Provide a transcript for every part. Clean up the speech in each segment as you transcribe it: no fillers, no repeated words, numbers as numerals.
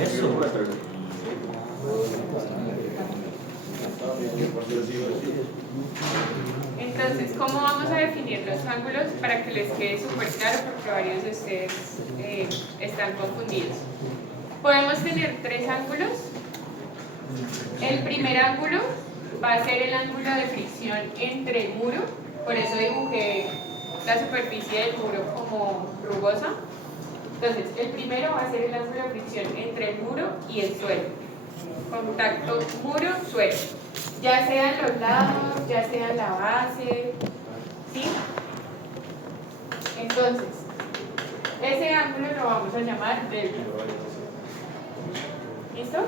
Eso. Entonces, ¿cómo vamos a definir los ángulos para que les quede súper claro? Porque varios de ustedes están confundidos. Podemos tener tres ángulos. El primer ángulo va a ser el ángulo de fricción entre el muro, por eso dibujé la superficie del muro como rugosa. Entonces, el primero va a ser el ángulo de fricción entre el muro y el suelo. Contacto muro-suelo. Ya sea en los lados, ya sea en la base, ¿sí? Entonces, ese ángulo lo vamos a llamar delta. ¿Listo?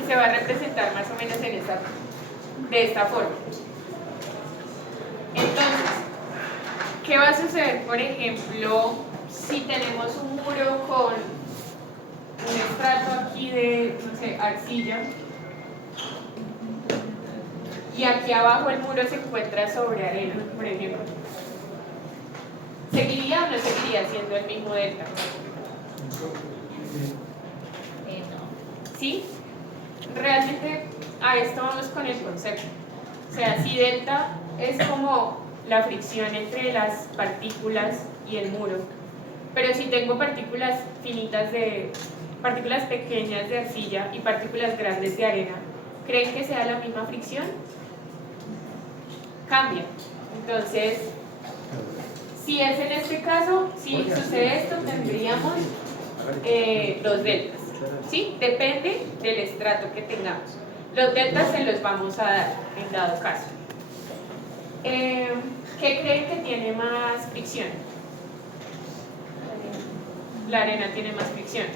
Y se va a representar más o menos de esta forma. Entonces, ¿qué va a suceder, por ejemplo, si tenemos un muro con un estrato aquí de, no sé, arcilla, y aquí abajo el muro se encuentra sobre arena, por ejemplo? ¿Seguiría o no seguiría siendo el mismo delta? ¿Sí? Realmente a esto vamos con el concepto. O sea, si delta es como la fricción entre las partículas y el muro, pero si tengo partículas partículas pequeñas de arcilla y partículas grandes de arena, ¿creen que sea la misma fricción? Cambia. Entonces, si es en este caso, si sucede esto, tendríamos los deltas. ¿Sí? Depende del estrato que tengamos. Los deltas se los vamos a dar en dado caso. ¿Qué creen que tiene más fricción? La arena tiene más fricción.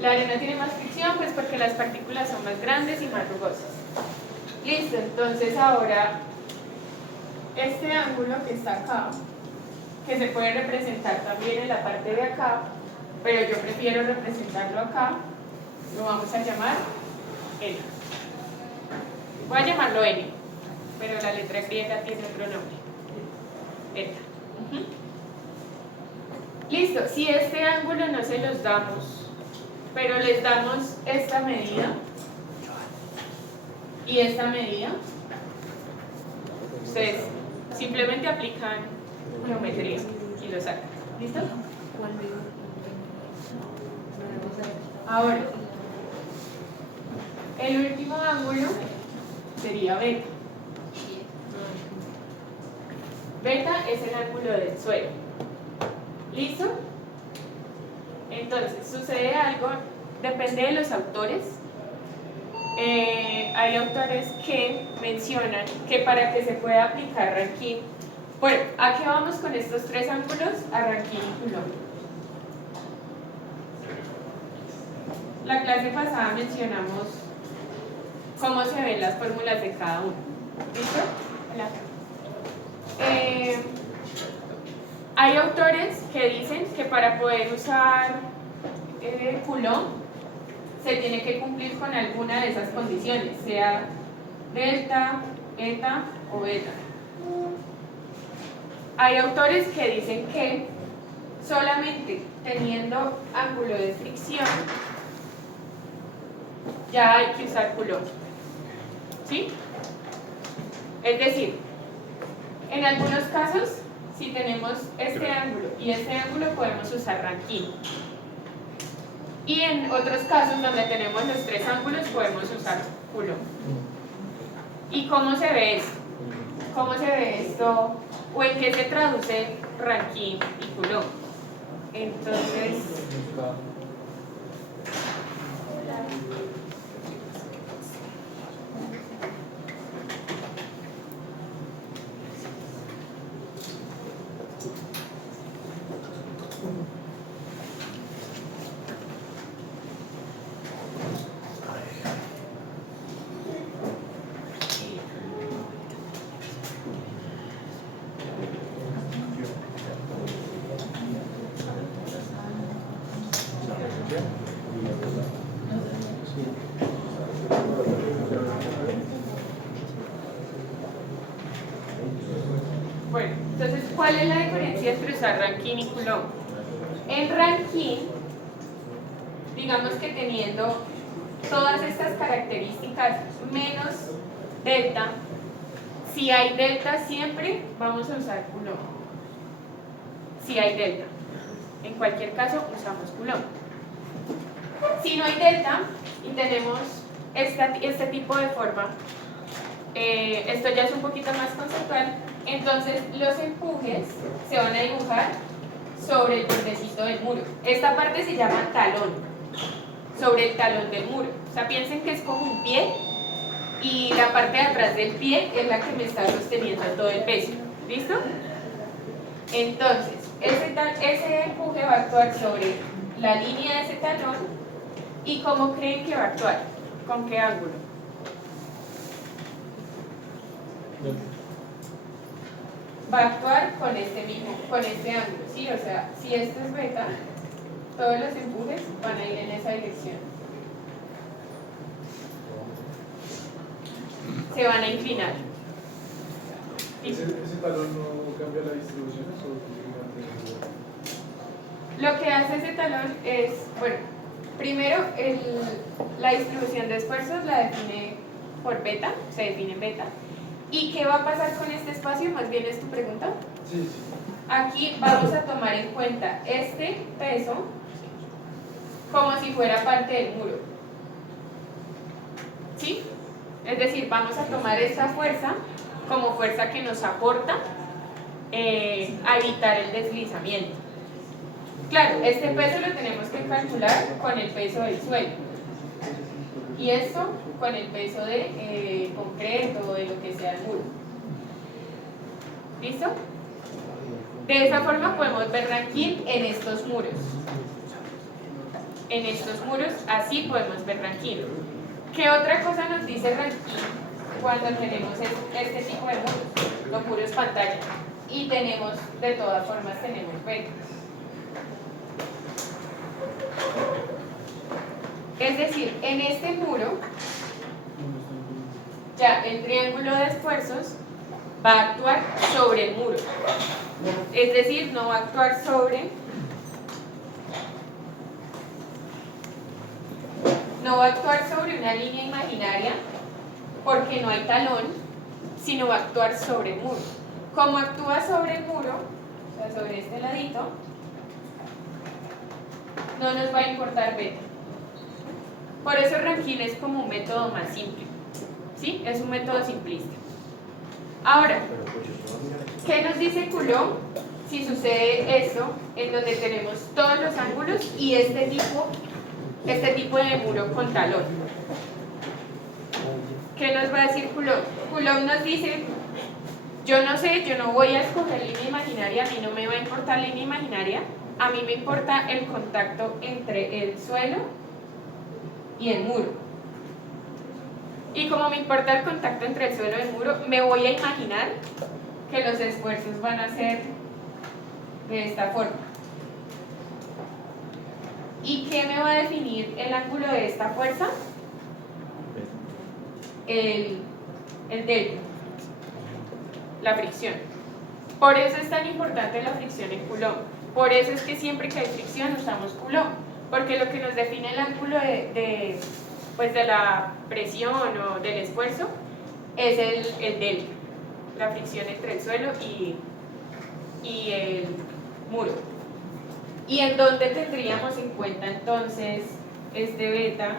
La arena tiene más fricción pues porque las partículas son más grandes y más rugosas. Listo, entonces ahora este ángulo que está acá, que se puede representar también en la parte de acá, pero yo prefiero representarlo acá, lo vamos a llamar N. Voy a llamarlo N, pero la letra griega tiene otro nombre. Eta. Listo, si este ángulo no se los damos, pero les damos esta medida y esta medida, ustedes simplemente aplican geometría y lo sacan. ¿Listo? Ahora, el último ángulo sería beta. Beta es el ángulo del suelo. ¿Listo? Entonces, sucede algo, depende de los autores. Hay autores que mencionan que para que se pueda aplicar Rankine, bueno, ¿a qué vamos con estos tres ángulos? A Rankine y Coulomb. La clase pasada mencionamos cómo se ven las fórmulas de cada uno. ¿Listo? Hola. Hay autores que dicen que para poder usar Coulomb se tiene que cumplir con alguna de esas condiciones, sea delta, eta o beta. Hay autores que dicen que solamente teniendo ángulo de fricción ya hay que usar Coulomb. ¿Sí? Es decir, en algunos casos, si tenemos este ángulo y este ángulo, podemos usar Rankine. Y en otros casos, donde tenemos los tres ángulos, podemos usar Coulomb. ¿Y cómo se ve esto? ¿Cómo se ve esto? ¿O en qué se traduce Rankine y Coulomb? Entonces... Bueno, entonces, ¿cuál es la diferencia entre usar Rankine y Coulomb? En Rankine, digamos que teniendo todas estas características menos delta, si hay delta siempre vamos a usar Coulomb. Si hay delta. En cualquier caso usamos Coulomb. Si no hay delta y tenemos este tipo de forma, esto ya es un poquito más conceptual, entonces los empujes se van a dibujar sobre el bordecito del muro. Esta parte se llama talón, sobre el talón del muro. O sea, piensen que es como un pie y la parte de atrás del pie es la que me está sosteniendo todo el peso. ¿Listo? Entonces, ese empuje va a actuar sobre la línea de ese talón. ¿Y cómo creen que va a actuar? ¿Con qué ángulo? Va a actuar con este ángulo, ¿sí? O sea, si esto es beta, todos los empujes van a ir en esa dirección. Se van a inclinar. ¿Ese talón no cambia la distribución? Lo que hace ese talón es, bueno, primero la distribución de esfuerzos la define por beta, se define en beta. ¿Y qué va a pasar con este espacio? Más bien es tu pregunta. Sí. Aquí vamos a tomar en cuenta este peso como si fuera parte del muro. ¿Sí? Es decir, vamos a tomar esta fuerza como fuerza que nos aporta a evitar el deslizamiento. Claro, este peso lo tenemos que calcular con el peso del suelo. Y esto con el peso de concreto o de lo que sea el muro. ¿Listo? De esa forma podemos ver Rankine en estos muros. En estos muros así podemos ver Rankine. ¿Qué otra cosa nos dice Rankine cuando tenemos este tipo de muros? Los muros pantalla. Y tenemos, de todas formas, tenemos vetas. Es decir, en este muro, ya el triángulo de esfuerzos va a actuar sobre el muro. Es decir, no va a actuar sobre una línea imaginaria porque no hay talón, sino va a actuar sobre el muro. Como actúa sobre el muro, o sea, sobre este ladito, no nos va a importar beta. Por eso Rankine es como un método más simple. ¿Sí? Es un método simplista. Ahora, ¿qué nos dice Coulomb si sucede esto en donde tenemos todos los ángulos y este tipo de muro con talón? ¿Qué nos va a decir Coulomb? Coulomb nos dice, yo no sé, yo no voy a escoger línea imaginaria, a mí no me va a importar línea imaginaria, a mí me importa el contacto entre el suelo y el muro. Y como me importa el contacto entre el suelo y el muro, me voy a imaginar que los esfuerzos van a ser de esta forma. ¿Y qué me va a definir el ángulo de esta fuerza? El delta, la fricción. Por eso es tan importante la fricción en Coulomb. Por eso es que siempre que hay fricción usamos Coulomb, porque lo que nos define el ángulo de la presión o del esfuerzo es el delta, la fricción entre el suelo y el muro. ¿Y en dónde tendríamos en cuenta entonces este beta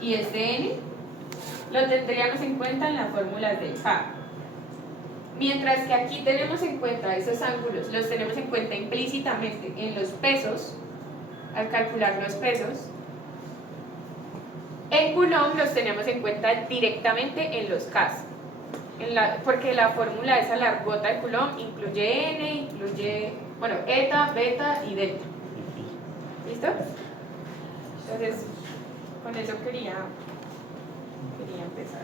y este n? Lo tendríamos en cuenta en las fórmulas del K. Mientras que aquí tenemos en cuenta esos ángulos, los tenemos en cuenta implícitamente en los pesos, al calcular los pesos. En Coulomb los tenemos en cuenta directamente en los Ks, porque la fórmula esa largota de Coulomb incluye n, incluye, bueno, eta, beta y delta. ¿Listo? Entonces, con eso quería empezar.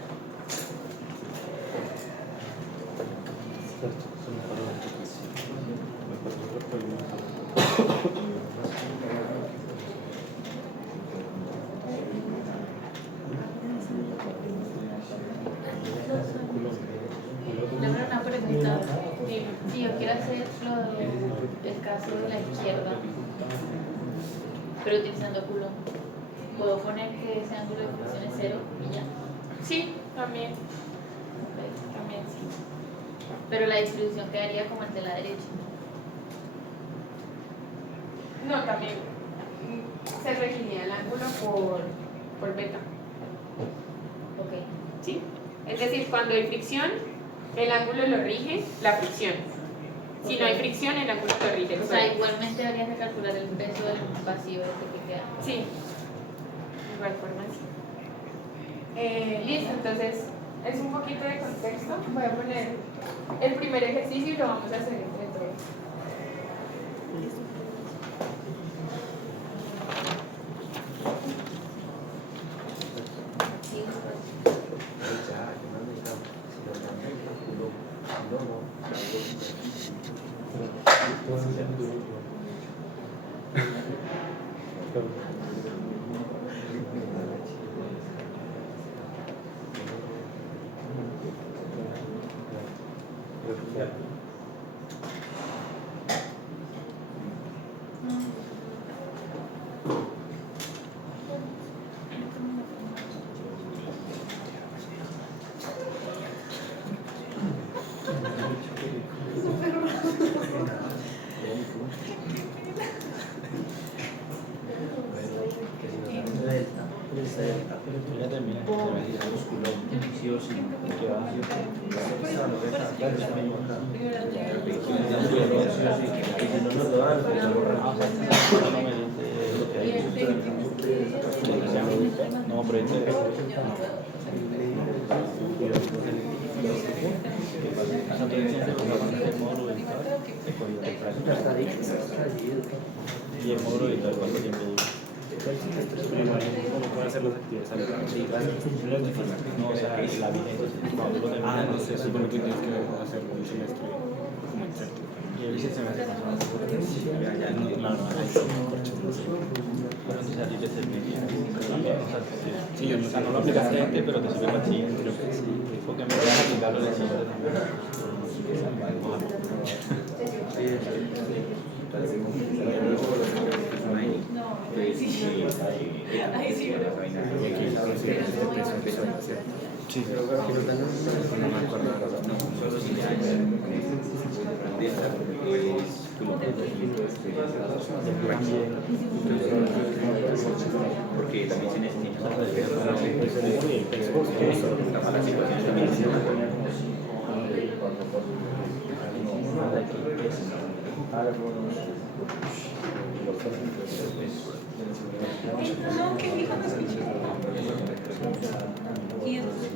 Una pregunta. quisiera hacer el caso de la izquierda, pero utilizando Coulomb, ¿puedo poner que ese ángulo de fricción es 0 y ya? Sí, también. Ok. También sí. Pero la distribución quedaría como el de la derecha. No, también se regiría el ángulo por beta. Ok. ¿Sí? Es decir, cuando hay fricción, el ángulo lo rige la fricción. Si no hay fricción, el ángulo lo rige el O sea, suelo. igualmente habría que calcular el peso del vacío este que queda. Sí, igual forma sí. Listo, entonces es un poquito de contexto. Voy a poner el primer ejercicio y lo vamos a hacer entre todos. Sí, No, pero y el módulo editar cuánto tiempo dura. ¿Cómo pueden hacer las actividades aleatorias? No es difícil. No, o sea, la vigencia. No sé, supone que tienes que hacer un semestre como inserto. Y el semestre pasado. Ya, no, claro, no sé. Bueno, entonces a ti te serviría. Sí, yo no sé. No lo aplicaste este, pero te sirve para el siguiente. Porque me vas a aplicarlo en el siguiente también. Sí, pero no me acuerdo ahora. Porque también se necesita la situación también. no, ¿qué dijo? No escuché. Y entonces,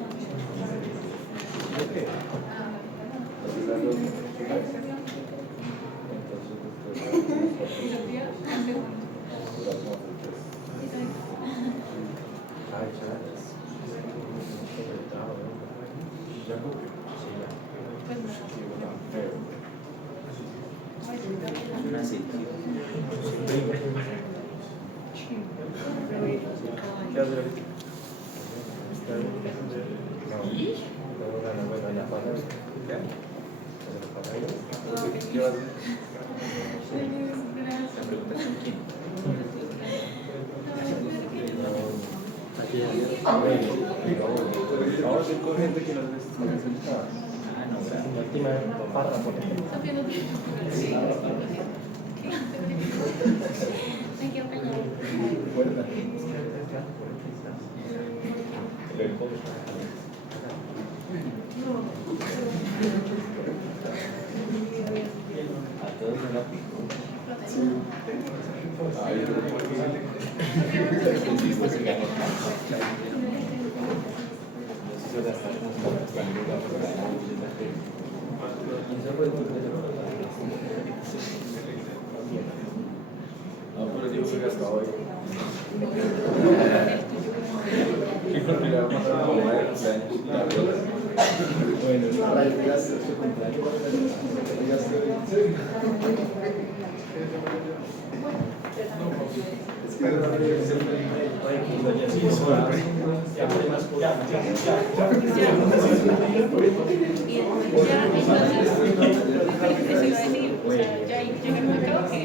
sea, ya ahí llega el momento que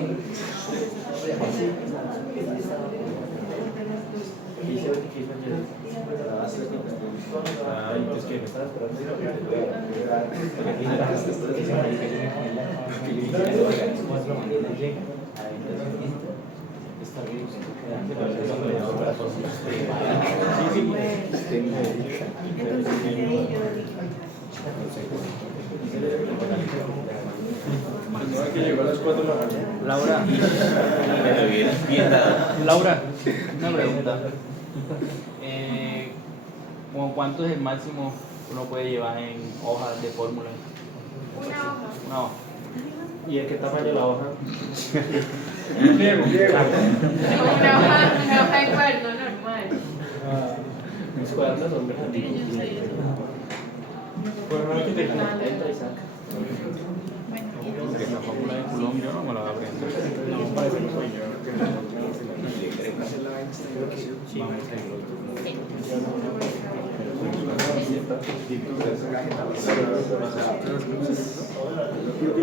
Entonces, ¿qué? ¿Me estás esperando? No, hay que llegar a las 4 de la mañana. Laura, Bien dada. Laura, una pregunta. ¿Cómo ¿Cuánto es el máximo que uno puede llevar en hojas de fórmula? una hoja. Una hoja. ¿Y en qué tamaño la hoja? Diego. Una hoja de cuaderno normal. Mis cuadernos son grandes. Bueno, arquitecto. Entra y saca. Porque esa fórmula de Coulomb yo no me la voy a aprender. No, parece que soy yo. Vamos a hacerlo.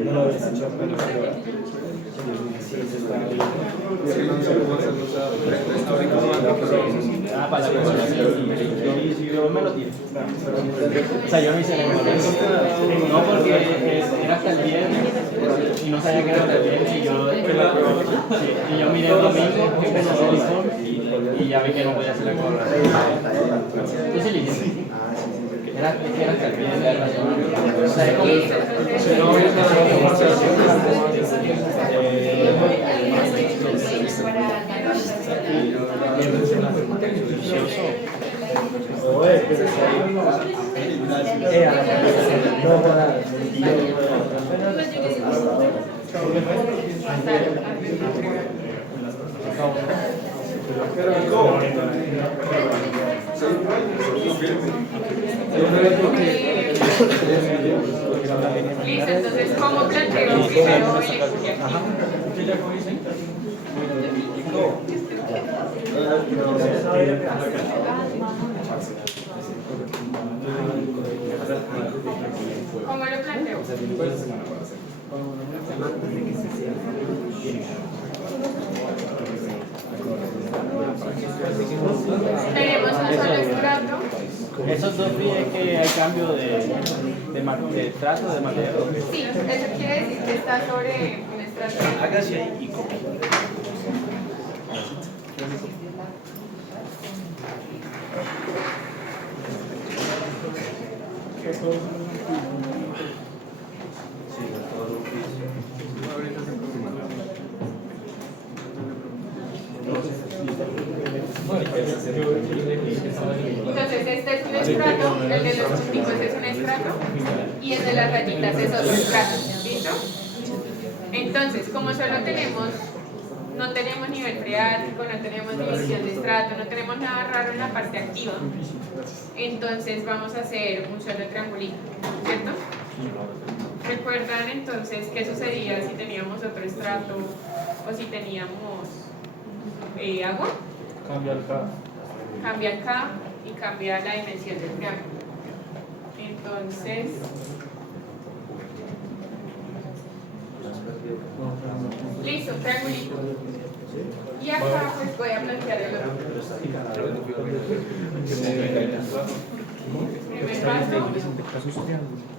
No lo habéis hecho apenas. Ah, para la evaluación. Yo me lo tiro. O sea, yo no hice la evaluación. No, porque era hasta el viernes y no sabía que era hasta el viernes. Y yo miré el domingo que empezó a hacer el informe y ya vi que no podía hacer la evaluación. ¿Tú sí lo hiciste? Era hasta el viernes de la semana. O sea, es como... Listo, entonces, ¿cómo planteo primero el estudiante? ¿Cómo lo planteo? Tenemos un solo estrato. Esos dos días que hay cambio de trato de material. Sí, eso quiere decir que está sobre un estrato. Hágase ahí y copie. Entonces, este es un estrato, el de los punticos es un estrato y el de las rayitas es otro estrato. ¿Listo? Entonces, como solo tenemos, no tenemos nivel freático, no tenemos división de estrato, no tenemos nada raro en la parte activa, entonces vamos a hacer un solo triangulito, ¿cierto? ¿Recuerdan entonces qué sucedía si teníamos otro estrato o si teníamos agua? Cambia el K. Cambia el K y cambia la dimensión del triángulo. Entonces, listo, triangulito. Y acá pues voy a plantear el otro. Primer paso. Porque son dos estratos diferentes.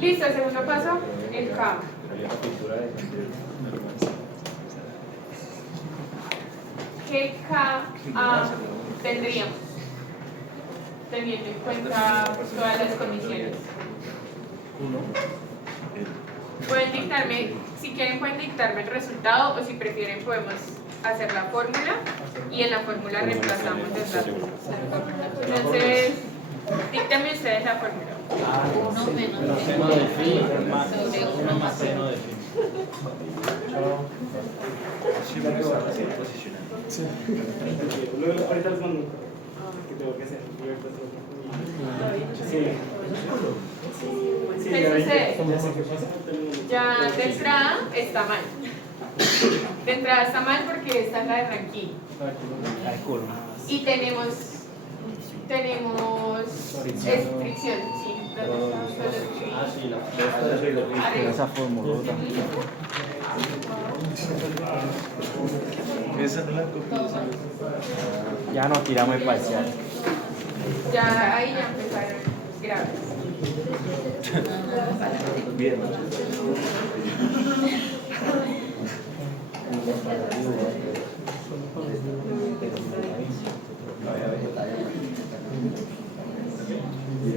Listo, el segundo paso, el K. ¿Qué K tendríamos? Teniendo en cuenta todas las condiciones. Pueden dictarme, si quieren pueden dictarme el resultado o si prefieren podemos hacer la fórmula y en la fórmula reemplazamos los datos. Entonces, díctenme ustedes la fórmula. 1 menos Seno de phi sobre 1 más más seno de phi. Ahorita les mando que tengo que hacer. Sí. ¿Qué sucede? Ya sé qué pasa. Ya de entrada está mal. De entrada está mal porque esta es la de ranking. Ay, culo. Y tenemos fricción, sí. Ah, sí, la Arriba. Esa formulota. Esa no la copié. Ya nos tiramos el parcial. Ya ahí ya empezaron graves. Bien.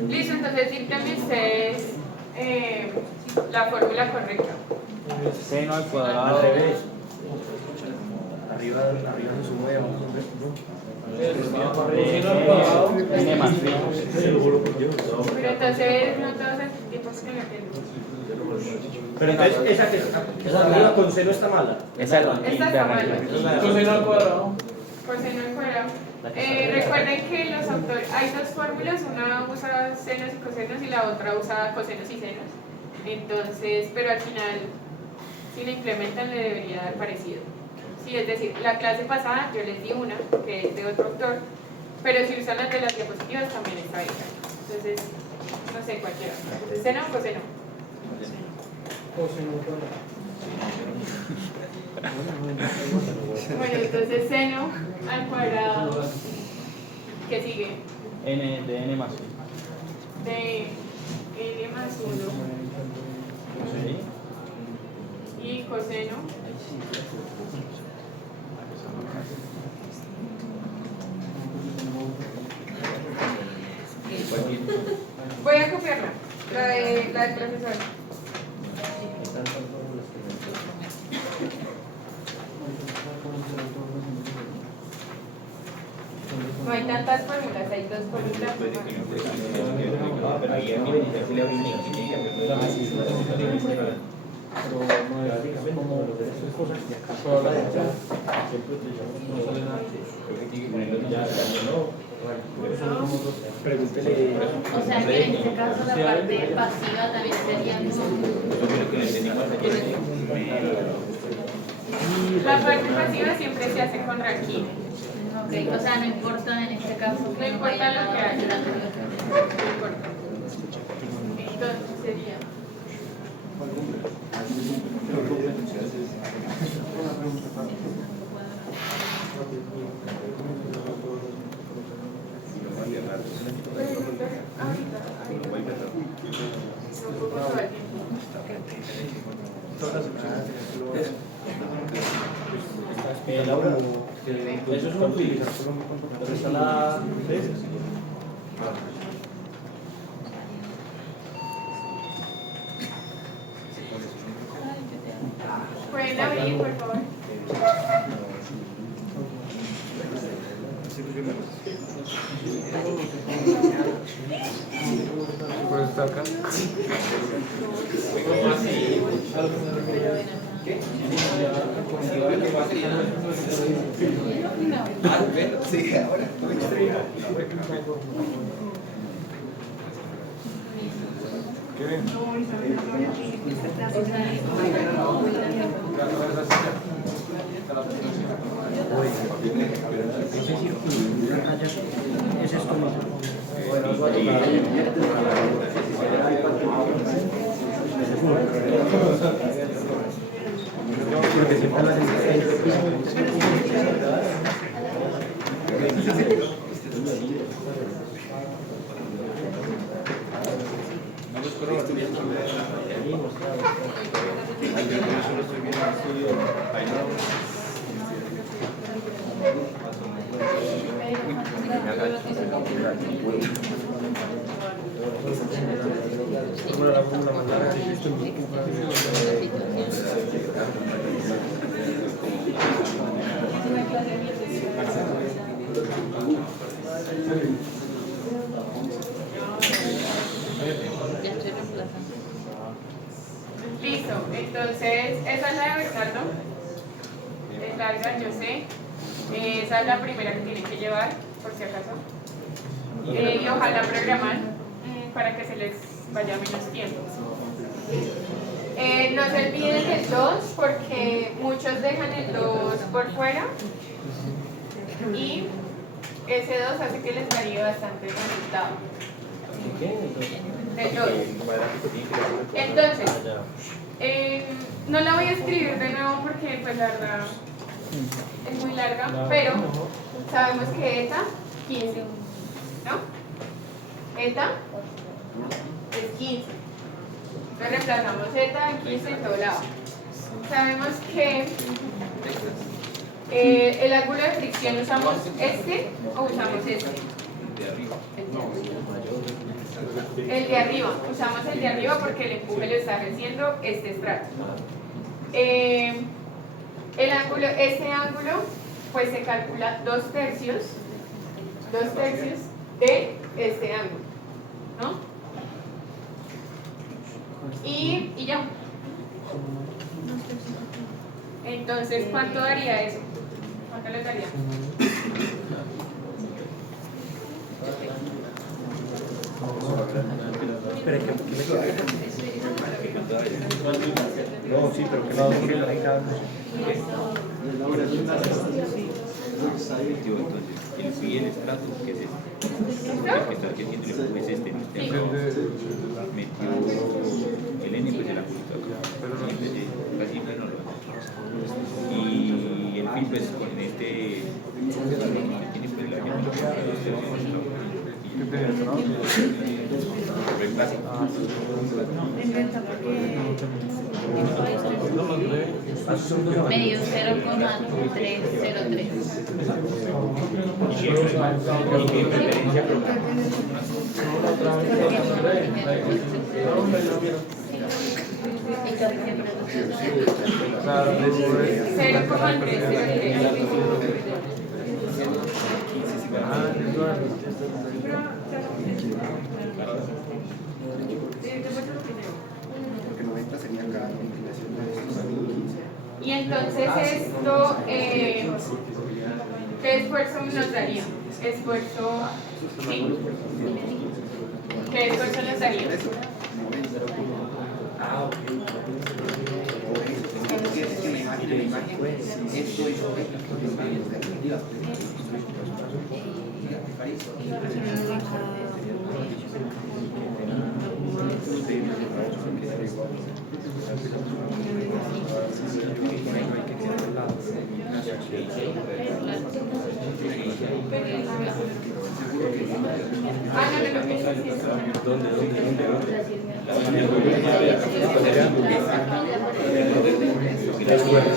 Listo, entonces díganme ustedes la fórmula correcta. Seno al cuadrado. al revés. Arriba se sube abajo. N más phi. Pero entonces no todos los tipos que lo entienden. Pero entonces esa arriba con seno está mala. Esa es la Esta está mala. Coseno al cuadrado. Coseno al cuadrado. Recuerden que los autores, hay dos fórmulas, una usa senos y cosenos y la otra usa cosenos y senos. Entonces, pero al final, si la implementan, le debería dar parecido. Sí, es decir, la clase pasada yo les di una, que es de otro autor, pero si usan las de las diapositivas también está bien. Entonces, no sé, cualquiera. Entonces, seno o coseno. Coseno al cuadrado. Bueno, entonces seno al cuadrado, ¿qué sigue? N de N más phi. De n más 1 y coseno voy a copiarla, la del profesor. No hay tantas fórmulas, hay dos fórmulas. Pero ahí es mi le abrí Pero no es como esas cosas. Solo la fecha. No sale nada. Pregúntele. O sea que en este caso la parte pasiva también sería La parte pasiva siempre se hace con ranking. ok, o sea, no importa en este caso No que importa vaya lo que a haga. la No importa. Entonces sería. Laura, eso es un utilizar. ¿Dónde está la C? ¿Pueden abrir, por favor? ¿Puedes estar acá? Sí, ahora. ¿Qué ven? Es esto mismo. Porque siempre la Ya estoy reemplazando. Listo, entonces esa es la de Bernardo. Es larga, yo sé. Esa es la primera que tienen que llevar, por si acaso. Y ojalá programar para que se les vaya menos tiempo. No se olviden del 2 porque muchos dejan el 2 por fuera y ese 2 hace que les varíe bastante el resultado. Del 2. Entonces, no la voy a escribir de nuevo porque pues la verdad es muy larga, pero sabemos que eta 15, ¿no? Eta es 15. Entonces reemplazamos eta en 15 en todo lado. Sabemos que el ángulo de fricción usamos este o usamos este. El de arriba, usamos el de arriba porque el empuje lo está ejerciendo este estrato. Este ángulo pues se calcula 2 tercios de este ángulo, ¿no? Y ya. Entonces, ¿cuánto daría eso? ¿Cuánto les daría? Espera, que me quede. No, sí, pero que no se la deja. El pie, el estrato, que es este. Que tiene el empuje es este. Metió el N, pues el ángulo acá. Casi plano lo hace. Y el fin, pues con este. Tiene pues la Medio 0,303. Y entonces esto, ¿qué esfuerzo nos daría? Esfuerzo, ¿sí? ¿Qué esfuerzo nos daría?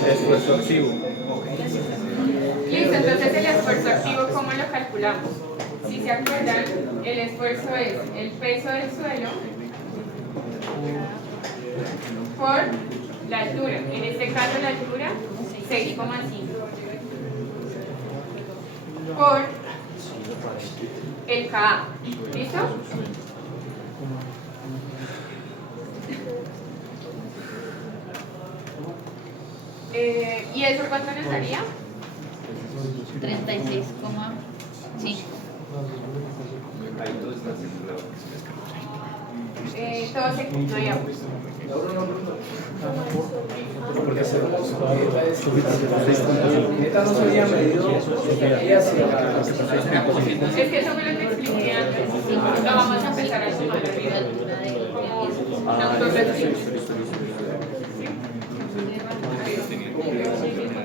Esfuerzo activo. Listo, entonces el esfuerzo activo, ¿cómo lo calculamos? Si se acuerdan, el esfuerzo es el peso del suelo por la altura. En este caso la altura 6,5 por el KA. ¿Listo? ¿Y eso cuánto nos daría? 36,5. Todo se no hay agua. Porque se esta no se había medido. Es que eso me lo expliqué antes. Lo vamos a empezar a sumar arriba. Como un autor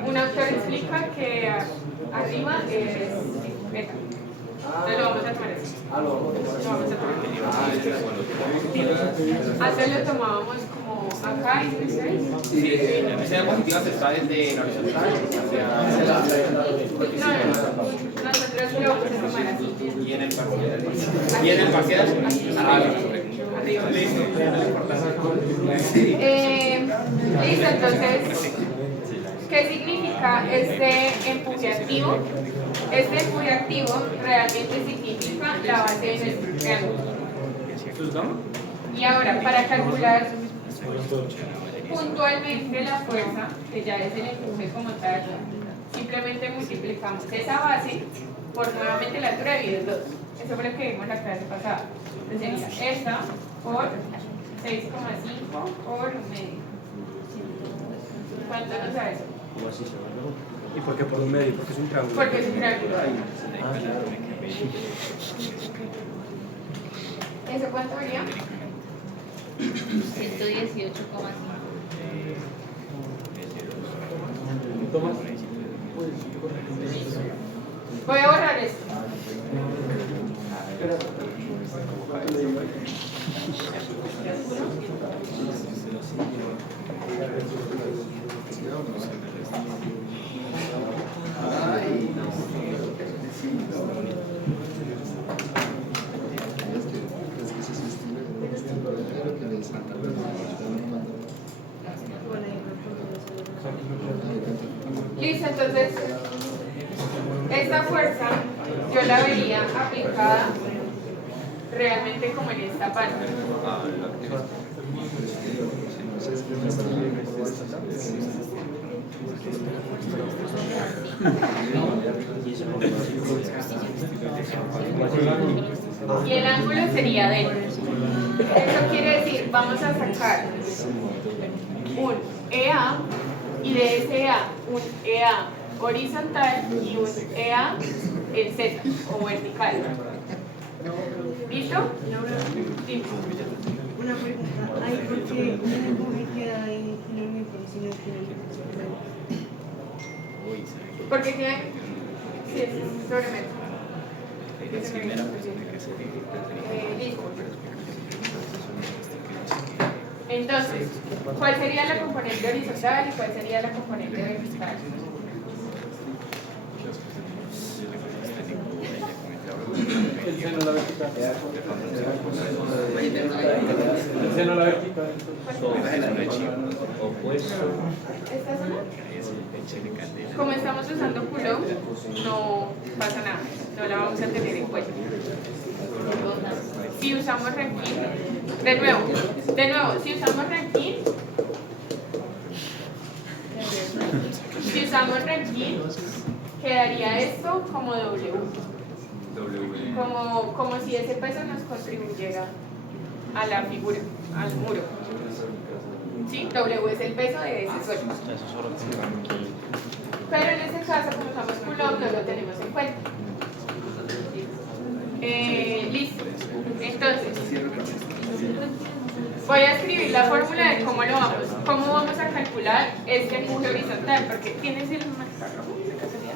un autor explica que arriba es beta. Entonces lo vamos a tomar así. Lo vamos a tomar. Antes lo tomábamos como acá y ustedes. Sí, la mesa diapositiva se está desde la horizontal hacia No. Nosotros lo vamos a tomar así. y en el parcial. Y en el parcial arriba. Listo. Listo, entonces, ¿qué significa este empuje activo? Este empuje activo realmente significa la base de nuestro triángulo. Y ahora, para calcular puntualmente la fuerza, que ya es el empuje como tal, simplemente multiplicamos esa base por nuevamente la altura dividido 2. Eso fue lo que vimos la clase pasada. Entonces sería esta por 6,5 por 1 medio. ¿Cuánto nos da eso? ¿Cómo así se va, no? ¿Y por qué por un medio? Porque es un triángulo. Porque es un triángulo. ¿Eso cuánto haría? 118,5. Tomás. Voy a borrar esto. Listo, entonces esta fuerza yo la vería aplicada realmente como en esta parte. Y el ángulo sería de. Eso quiere decir, vamos a sacar un EA y de ese EA un EA horizontal y un EA en Z o vertical. ¿Listo? Sí. Una pregunta, ¿hay por qué un empuje queda ahí finalmente si no tiene Porque tiene. Sí, es sobre metro. Listo. Entonces, ¿cuál sería la componente horizontal y cuál sería la componente vertical? El seno a la vertical. El seno a la vertical. Opuesto. ¿Esta zona? Como estamos usando Coulomb, no pasa nada, no la vamos a tener en cuenta. Si usamos Rankine, de nuevo, si usamos Rankine, quedaría esto como W. Como si ese peso nos contribuyera a la figura, al muro. ¿Sí? W es el peso de ese suelo. Pero en este caso, como usamos Coulomb, no lo tenemos en cuenta. Listo. Entonces, voy a escribir la fórmula de cómo vamos a calcular este empuje horizontal, porque tienes el marcador de casualidad.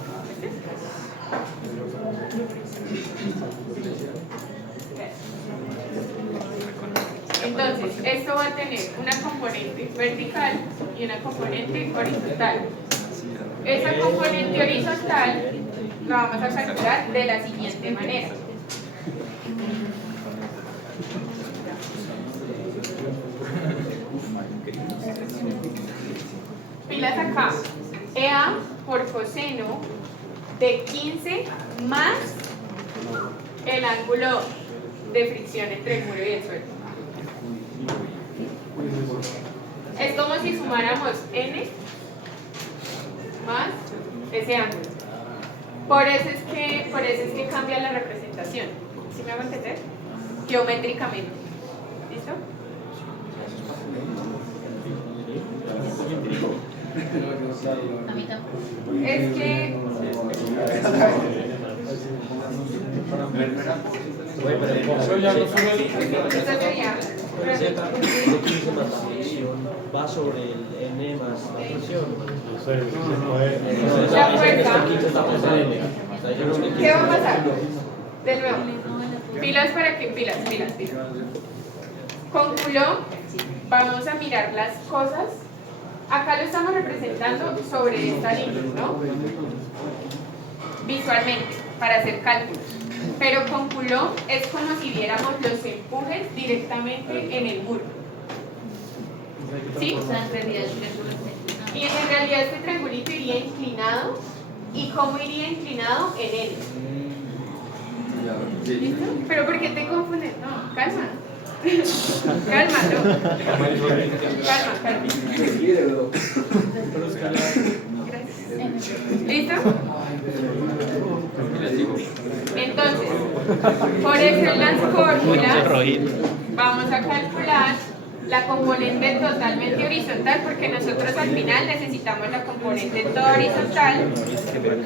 Entonces, esto va a tener una componente vertical y una componente horizontal. Esa componente horizontal la vamos a calcular de la siguiente manera. Pilas acá. EA por coseno de 15 más el ángulo de fricción entre el muro y el suelo. Es como si sumáramos n más ese ángulo. Por eso es que cambia la representación. ¿Sí me hago entender? Geométricamente. ¿Listo? A mí tampoco. Es que Yo ya no solo el. esto sería Va sobre el N más la presión. la fuerza. ¿Qué va a pasar? De nuevo. Pilas para que. Pilas. Con Coulomb vamos a mirar las cosas. Acá lo estamos representando sobre esta línea, ¿no? Visualmente, para hacer cálculos. Pero con Coulomb es como si viéramos los empujes directamente en el muro. ¿Sí? O sea, en realidad el triángulo está Y en realidad este triangulito iría inclinado. ¿Y cómo iría inclinado? En L. ¿Listo? ¿Pero por qué te confundes? No, calma. Calma, ¿no? Calma. ¿Listo? Entonces, por eso en las fórmulas vamos a calcular la componente totalmente horizontal, porque nosotros al final necesitamos la componente toda horizontal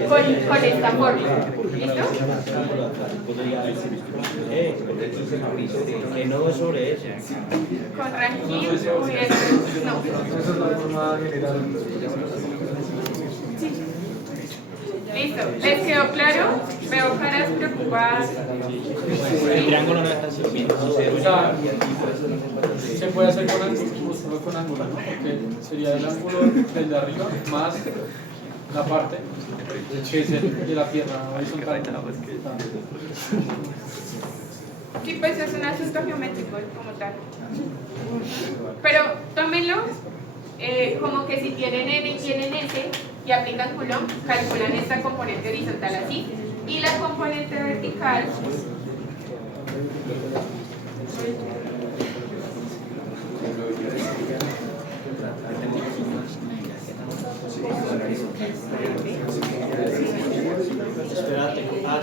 con esta forma. ¿Listo? Que no es sobre eso. Con Rankine hubiera... No. Listo, ¿les quedó claro? Veo caras preocupadas. El triángulo no está sirviendo. O sea, se puede hacer con ángulo, solo con ángulo, ¿no? Porque sería el ángulo desde arriba más la parte que es el de la tierra horizontal. Sí, pues es un asunto geométrico como tal. Pero tómenlo como que si tienen N y tienen S y aplican Coulomb, calculan esta componente horizontal así. Y la componente vertical Espérate, ya.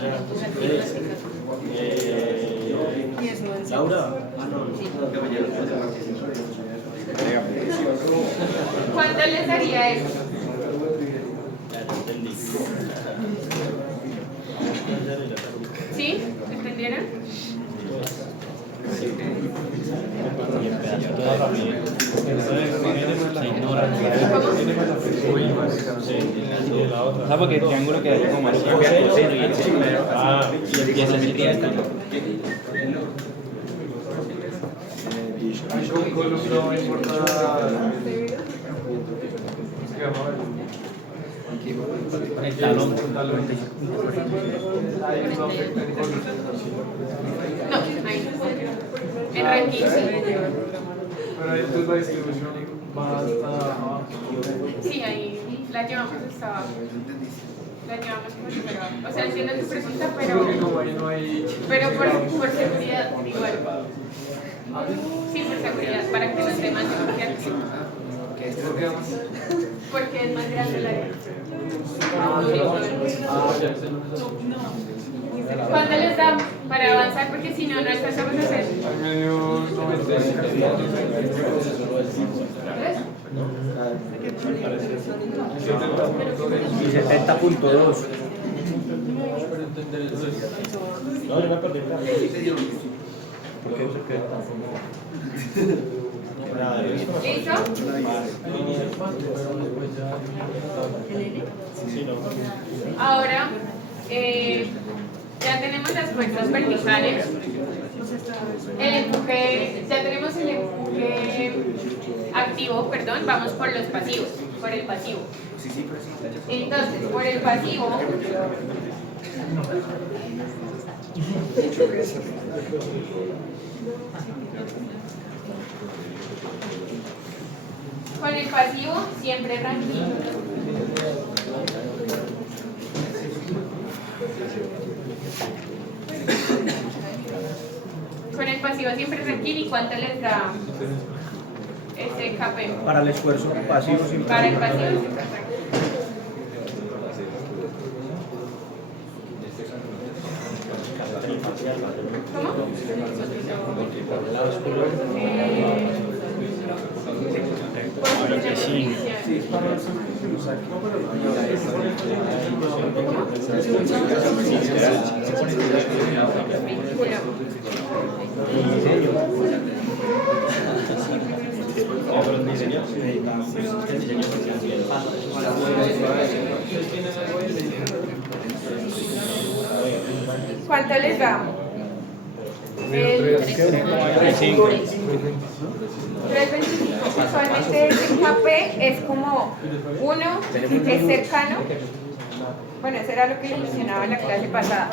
Laura. ¿cuánto les daría eso? ¿Sí? ¿Entendieron? ¿Sabes porque el triángulo quedaría como así? Y empieza así directo. El talón. No, ahí. En Rankine. Pero entonces la distribución va hasta abajo. Sí, ahí la llevamos hasta abajo. La llevamos como si fuera abajo. O sea, entiendo tu pregunta, Porque como ahí no hay... pero por seguridad igual. Sí, por seguridad, para que los demás se confianza. Porque es más grande el área. ¿Cuánto les da para avanzar? Porque si no, no alcanzamos a hacer. Al medio 70.2. No, yo me perdí. ¿Por qué? ¿Listo? Ahora, ya tenemos las fuerzas verticales. El empuje, ya tenemos el empuje activo, perdón, vamos por los pasivos, por el pasivo. Entonces, por el pasivo, con el pasivo siempre Rankine. Con el pasivo siempre Rankine. ¿Y cuánto les da ese KP? Para el esfuerzo pasivo sin Para el pasivo siempre Rankine. ¿Cómo? ¿Cuánto les da? El 3.25. Usualmente ese KP es como 1 es cercano. Bueno, eso era lo que les mencionaba en la clase pasada.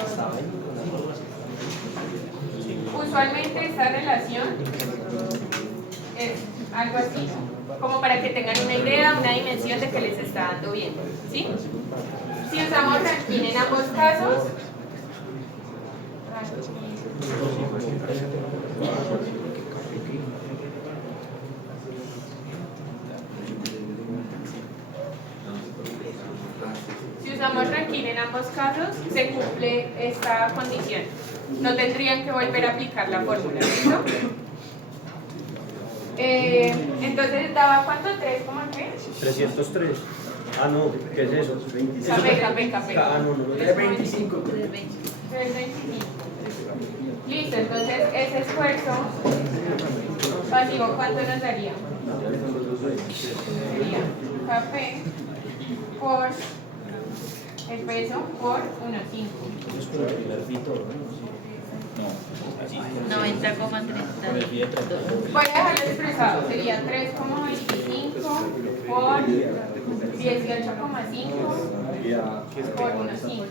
Usualmente esta relación es algo así, como para que tengan una idea, una dimensión de que les está dando bien, ¿sí? Si usamos Rankine en ambos casos, si usamos Rankine en ambos casos, se cumple esta condición. No tendrían que volver a aplicar la fórmula, ¿listo? Entonces daba ¿cuánto? ¿3 como qué? 303. Ah, no, ¿qué es eso? Café. Ah, no, 325. 325. Listo, entonces ese esfuerzo pasivo, ¿cuánto nos daría? Sería café por el peso por 1,5. No, así. 90,32. Voy a dejarlo expresado, sería 3,25 por 18,5 por 1,5.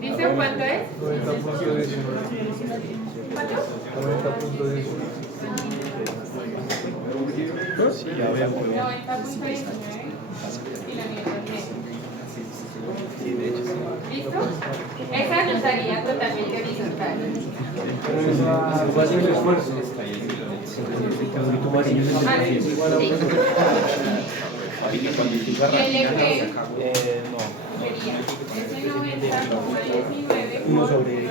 ¿Listo? ¿Cuánto es? ¿Cuánto? 90,19 y la mierda es ¿listo? Esa nos daría totalmente horizontal. Y el EP sería ese 90,19 Uno sobre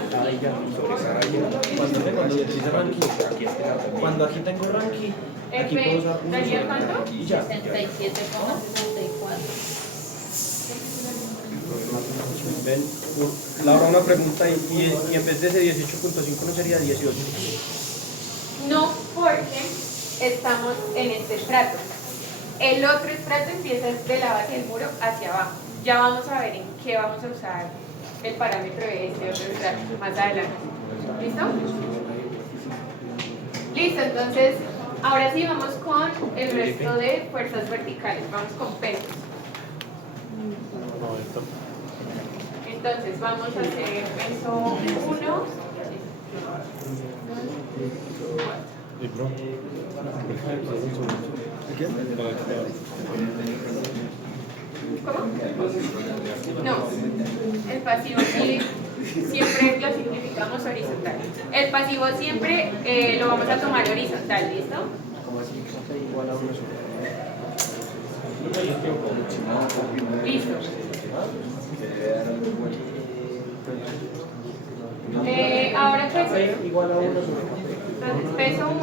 cuando aquí tengo ranking, aquí puedo usar uno ¿daría sobre cuánto? y ya. 67,64. Ven, Laura, una pregunta, y en vez de ese 18.5 no sería 18. No, porque estamos en este estrato. El otro estrato empieza de la base del muro hacia abajo. Ya vamos a ver en qué vamos a usar el parámetro de este otro estrato más adelante. ¿Listo? Listo, entonces, ahora sí vamos con el resto de fuerzas verticales. Vamos con pesos. Entonces, vamos a hacer peso 1. ¿Cómo? No, el pasivo sí, siempre lo simplificamos horizontal. El pasivo siempre lo vamos a tomar horizontal, ¿listo? Listo. Ahora peso. Igual a 1 sobre. Entonces, peso 1.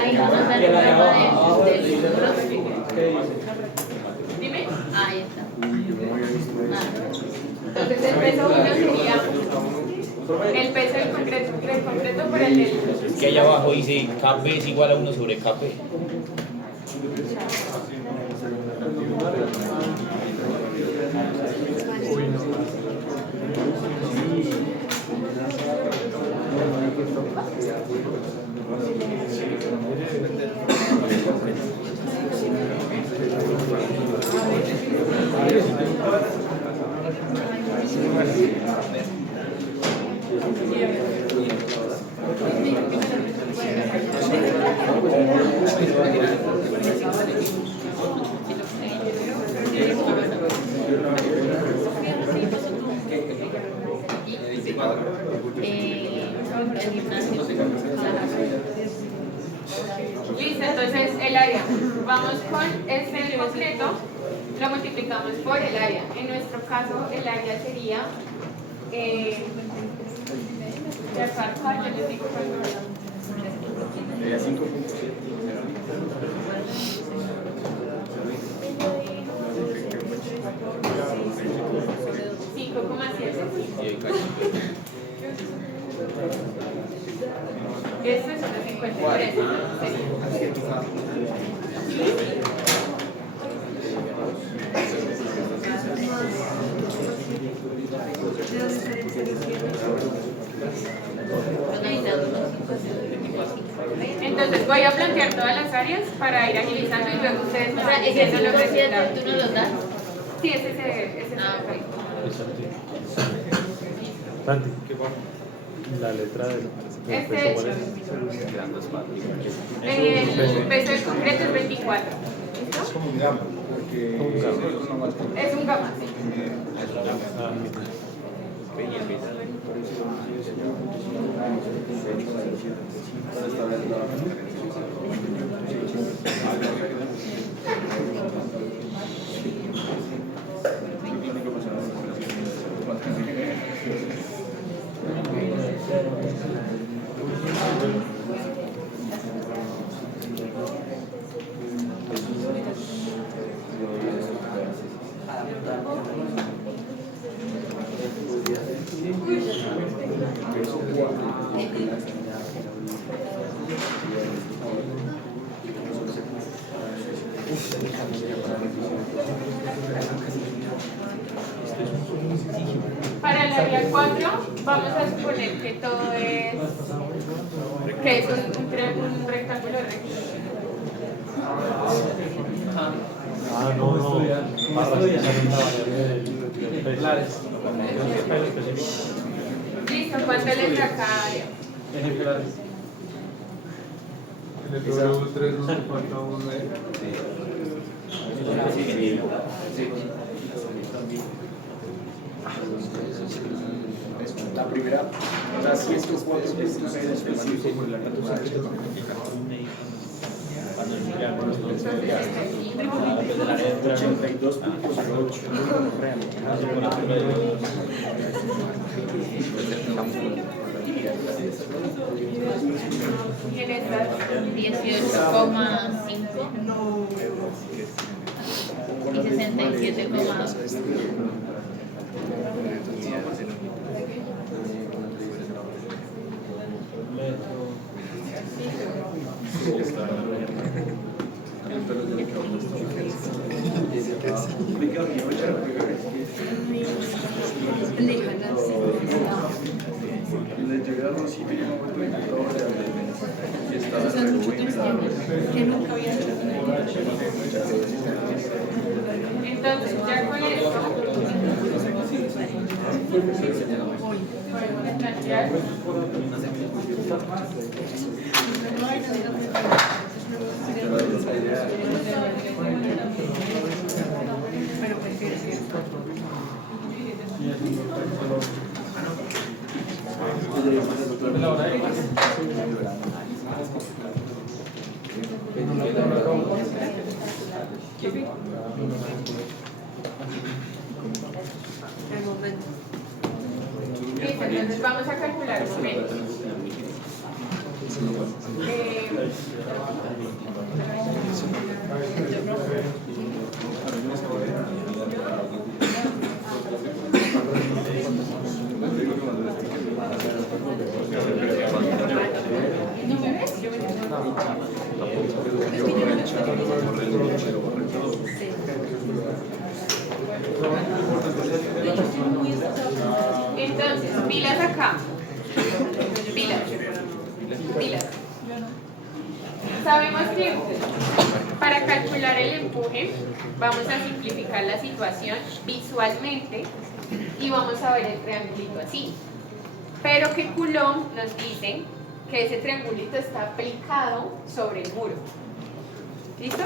Ahí no nos da el programa del muro. Dime. Ahí está. Entonces, el peso 1 sería el peso del concreto por el del. Es que allá abajo dice KP es igual a 1 sobre KP. El gimnasio. Listo, entonces el área. Vamos con este en concreto, lo multiplicamos por el área. En nuestro caso, el área sería. De acá, yo les digo cuánto es. Sería 5.7. 5,7. Esto es una 53. Entonces voy a plantear todas las áreas para ir agilizando y luego ustedes me O sea, van ese diciendo los 5,7 resultados. tú no los das. Sí, ese Ah, ok. Santi, la letra del Este peso, hecho. ¿cuál es? El peso del concreto es 24. ¿Listo? Un gamma. Es un gamma, sí. Ah, Para el área 4 vamos a suponer que todo es un rectángulo recto. Ah, no. Barras que salen la variable del Ejemplares. Listo, ¿cuánto les da cada área? Ejemplares. En el W3 nos falta uno. La primera, o sea, si estos cuatro puntos en específico por la natural, cuando ya con los dos del área de 82 puntos y 8 Y en estas 18,5 y 67,2. Entonces, ya con eso, podemos plantear Listo, entonces vamos a calcular un momento. ¿No me ves? Yo me Entonces, pilas acá. Pilas. Sabemos que para calcular el empuje vamos a simplificar la situación visualmente y vamos a ver el triangulito así. Pero que Coulomb nos dice que ese triangulito está aplicado sobre el muro. ¿Listo?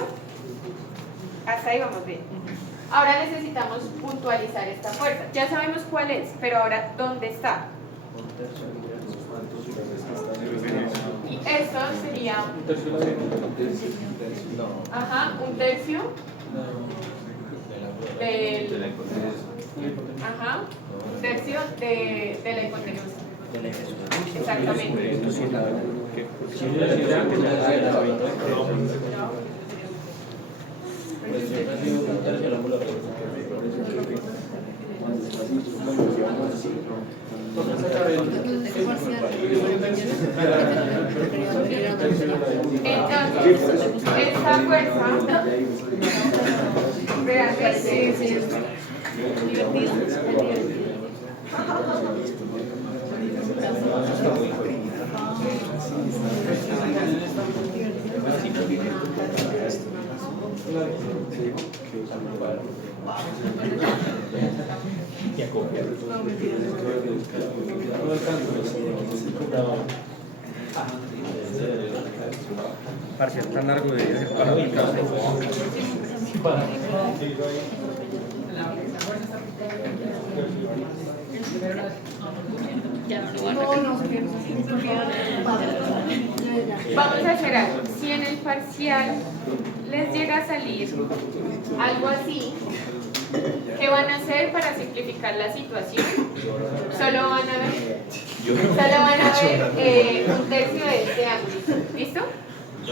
Hasta ahí vamos bien. Ahora necesitamos puntualizar esta fuerza. Ya sabemos cuál es, pero ahora, ¿dónde está? Y esto sería un tercio de la hipotenusa. Exactamente. Entonces, esta fuerza realmente es parcial tan largo de ser para el caso. Vamos a hacer algo. Si en el parcial les llega a salir algo así, ¿qué van a hacer para simplificar la situación? Solo van a ver un tercio de este ángulo. ¿Listo?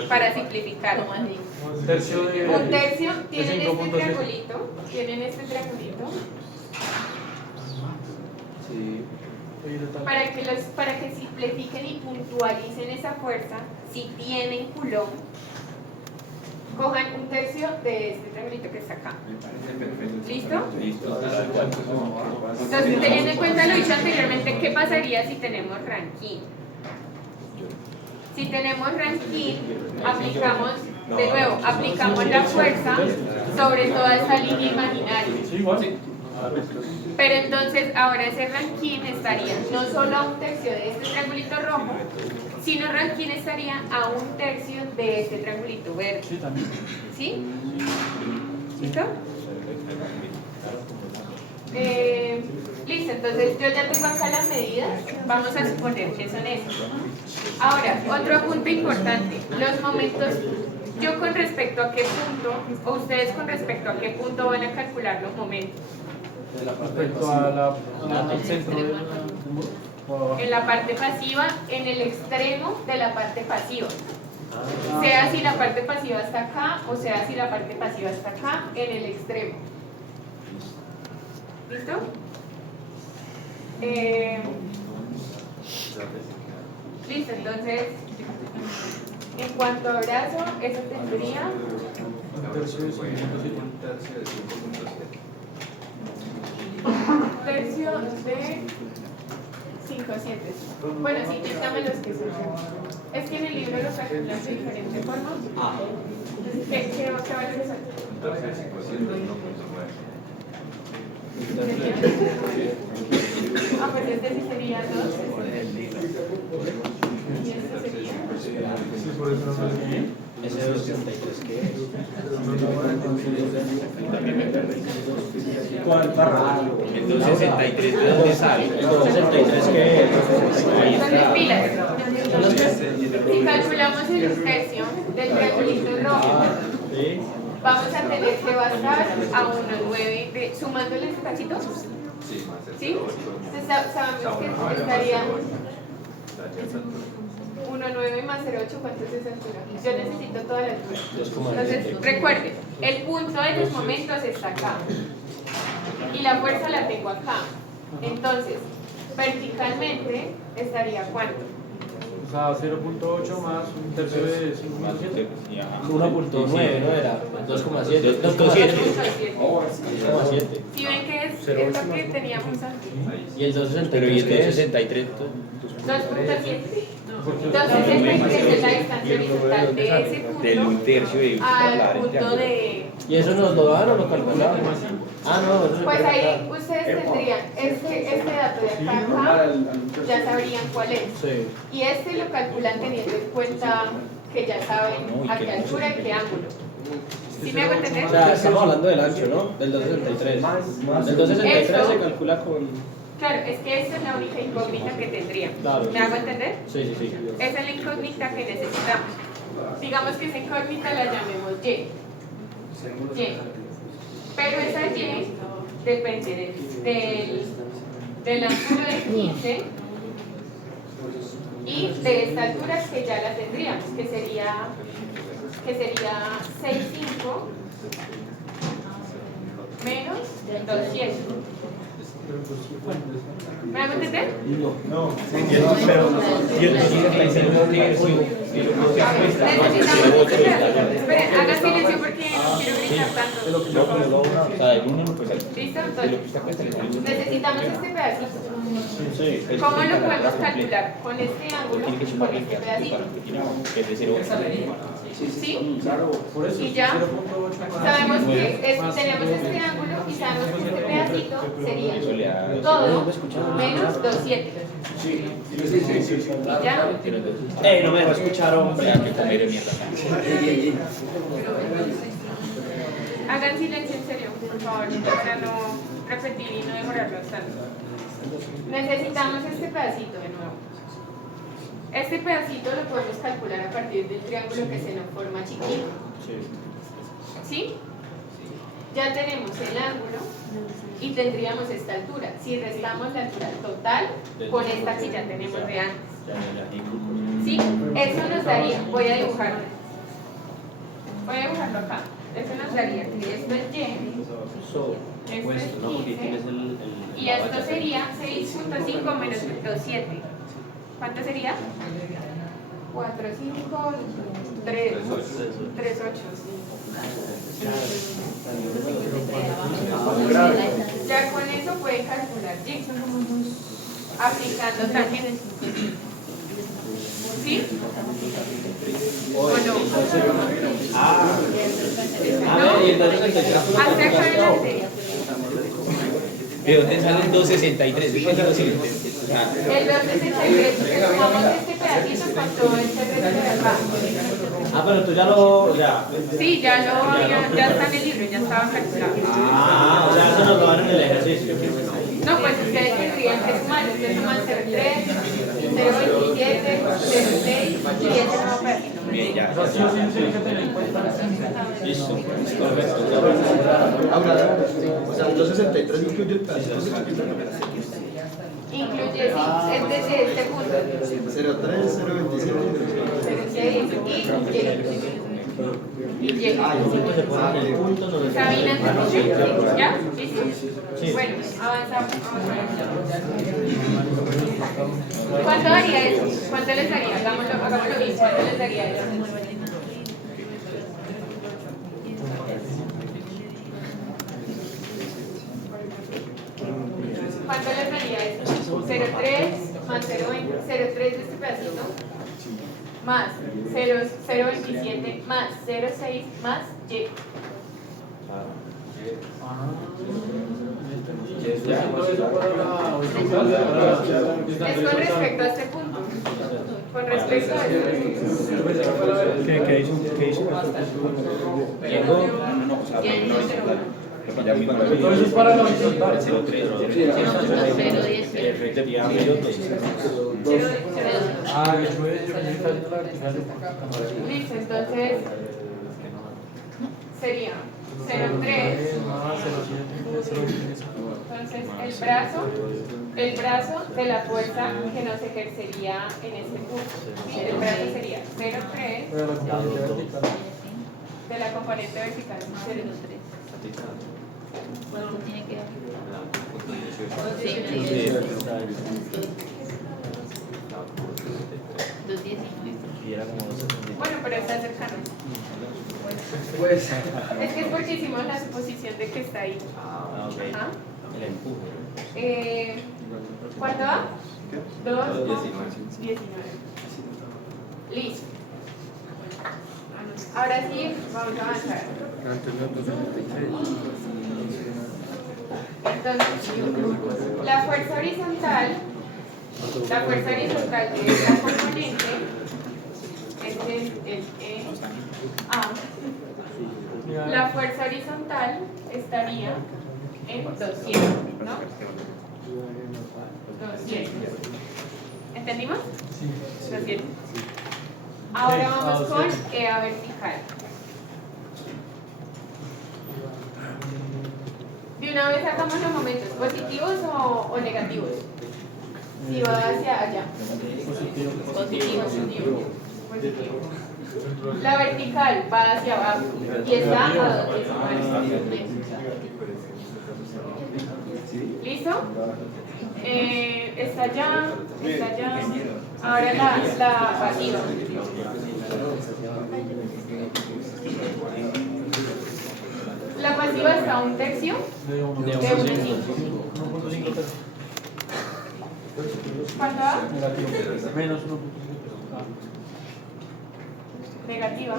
Para simplificar. Un tercio de... Un tercio, tienen este 5.7. triangulito. Tienen este triangulito. Para que simplifiquen y puntualicen esa fuerza, si tienen Coulomb, cojan un tercio de este triangulito que está acá. ¿Listo? Entonces, teniendo en cuenta lo dicho anteriormente, ¿qué pasaría si tenemos Rankine? Si tenemos Rankine, aplicamos la fuerza sobre toda esta línea imaginaria. Sí, igual. Pero entonces ahora ese Rankine estaría no solo a un tercio de este triangulito rojo, sino Rankine estaría a un tercio de este triangulito verde. Sí, también. ¿Sí? ¿Listo? Listo, entonces yo ya tengo acá las medidas, vamos a suponer que son esas. Ahora, otro punto importante, los momentos, yo con respecto a qué punto, o ustedes con respecto a qué punto van a calcular los momentos. Respecto al centro del muro. En la parte pasiva, en el extremo de la parte pasiva. Sea si la parte pasiva está acá o sea si la parte pasiva está acá, en el extremo. ¿Listo? Listo, entonces, en cuanto a brazo, eso tendría Un tercio de 5.7. un tercio de 5/7. Bueno, sí, quítame los que son. Es que en el libro los calculan de diferentes formas. ¿Qué vale eso? Ah, pues este sí sería 2. Y este sería. Sí, por eso no me bien. Ese 263, ¿qué es? ¿Cuál barra? El 263, ¿de dónde sale? El 263, ¿qué es? Ahí Son las está. pilas. Si calculamos el tercio del triangulito rojo, Sí. vamos a tener que bastar a 1,9 sumándole este cachito. ¿Sí? Entonces sabemos que estaría 1,9 más 0,8, ¿cuánto es esa altura? Yo necesito toda la altura. Entonces, recuerden, el punto de los momentos está acá. Y la fuerza la tengo acá. Entonces, verticalmente estaría ¿cuánto? O sea, 0.8 más un tercio de 5.7. 1.9, ¿no era? 2,7. 2,7. 2,7. Si ven que es esto que teníamos antes. Y el Pero y 263, el ¿qué es? 263, 2,7. 2,63 es la distancia horizontal de ese del un punto tercio de al punto de... ¿Y eso nos lo dan o lo calculamos? Ah, no, eso se Pues puede ahí calcular. ustedes tendrían este dato de acá a acá, ya sabrían cuál es. Sí. Y este lo calculan teniendo en cuenta que ya saben a qué altura y qué ángulo. ¿Sí me hago entender? O sea, estamos hablando del ancho, ¿no? Del 263. Del 263 Esto. se calcula con... Claro, es que esta es la única incógnita que tendría. Claro. ¿Me hago entender? Sí, sí, sí. Esa es la incógnita que necesitamos. Digamos que esa incógnita la llamemos Y. Y. Pero esa Y depende del ángulo de 15 y de esta altura que ya la tendríamos, que sería 6,5 menos 200. ¿Me hago entender? No. Esperen, haga silencio porque no quiero gritar tanto. O sea, el 1 no puede salir. ¿Listo? De lo Entonces, que está cuesta el 1. necesitamos este pedacito. Sí. ¿Cómo lo podemos calcular? Con este ángulo, Tiene que con sumarle este el pedacito. que tiene es de 0. ¿Sí? Por eso, Y ya 0.8 más sabemos que más tenemos este ángulo y sabemos que este pedacito Eso sería le da. todo menos 200. Y ya, No me dejó escuchar, hombre. Ya que comer mierda. hagan silencio en serio, por favor, para no repetir y no demorarnos tanto. Necesitamos este pedacito de nuevo. Este pedacito lo podemos calcular a partir del triángulo que se nos forma chiquito. ¿Sí? Ya tenemos el ángulo y tendríamos esta altura. Si restamos la altura total con esta que ya tenemos de antes. ¿Sí? Eso nos daría, voy a dibujarlo. Voy a dibujarlo acá. Eso nos daría que esto es Y, esto es 15, y esto sería 6.5 menos 7. ¿Cuánto sería? 4, 5, 3, 3, 8. Ya con eso puede calcular Y, aplicando tangentes. ¿Sí? ¿O no? Y entonces Hasta acá adelante. ¿De dónde sale el 263? El 263, que sumamos este pedacito con todo este resto de acá. pero tú ya lo... Sí, ya está en el libro, ya estaba calculado. o sea, eso nos lo dan en el ejercicio. No, pues ustedes tendrían que sumar, ustedes suman 0,3, 0,27, 0,6 y ese nuevo pedacito. Bien, ya. Listo. Ahora, o sea, el 263 incluye el pedacito. Incluye, sí, es desde este punto. 03, 027. 0,6 y Y llega. Sabina, ¿ya? ¿Listo? Bueno, avanzamos. ¿Cuánto daría eso? ¿Cuánto les daría? Hagámoslo bien. ¿Cuánto les daría eso? ¿Cuánto les daría eso? 0,3 más 0,3 de este pedacito, más 0,27 más 0,6 más Y. Es con respecto a este punto. Con respecto a este. ¿Qué hizo? Todo eso es para la horizontal. Listo, entonces sería 0,3. Entonces el brazo de la fuerza que nos ejercería en este punto. ¿Sí? El brazo sería 0,3 de la componente vertical. 0,3. ¿Cuánto tiene que dar? Bueno, pero está cercano. Pues, Es que es porque hicimos la suposición de que está ahí. Ajá. El empuje. ¿Cuánto va? 2,19. Listo. Ahora sí, vamos a avanzar. Entonces, la fuerza horizontal de esta componente es el A. La fuerza horizontal estaría en 200, ¿no? 200. ¿Entendimos? 200. Ahora vamos con EA vertical. De una vez sacamos los momentos, ¿positivos o negativos? Si va hacia allá. Positivo. La vertical va hacia abajo y está a 219. ¿Listo? Está allá. Ahora la pasiva. La pasiva está a 1/3 de 1,5. ¿Cuánto va? Menos 1.5. Negativa.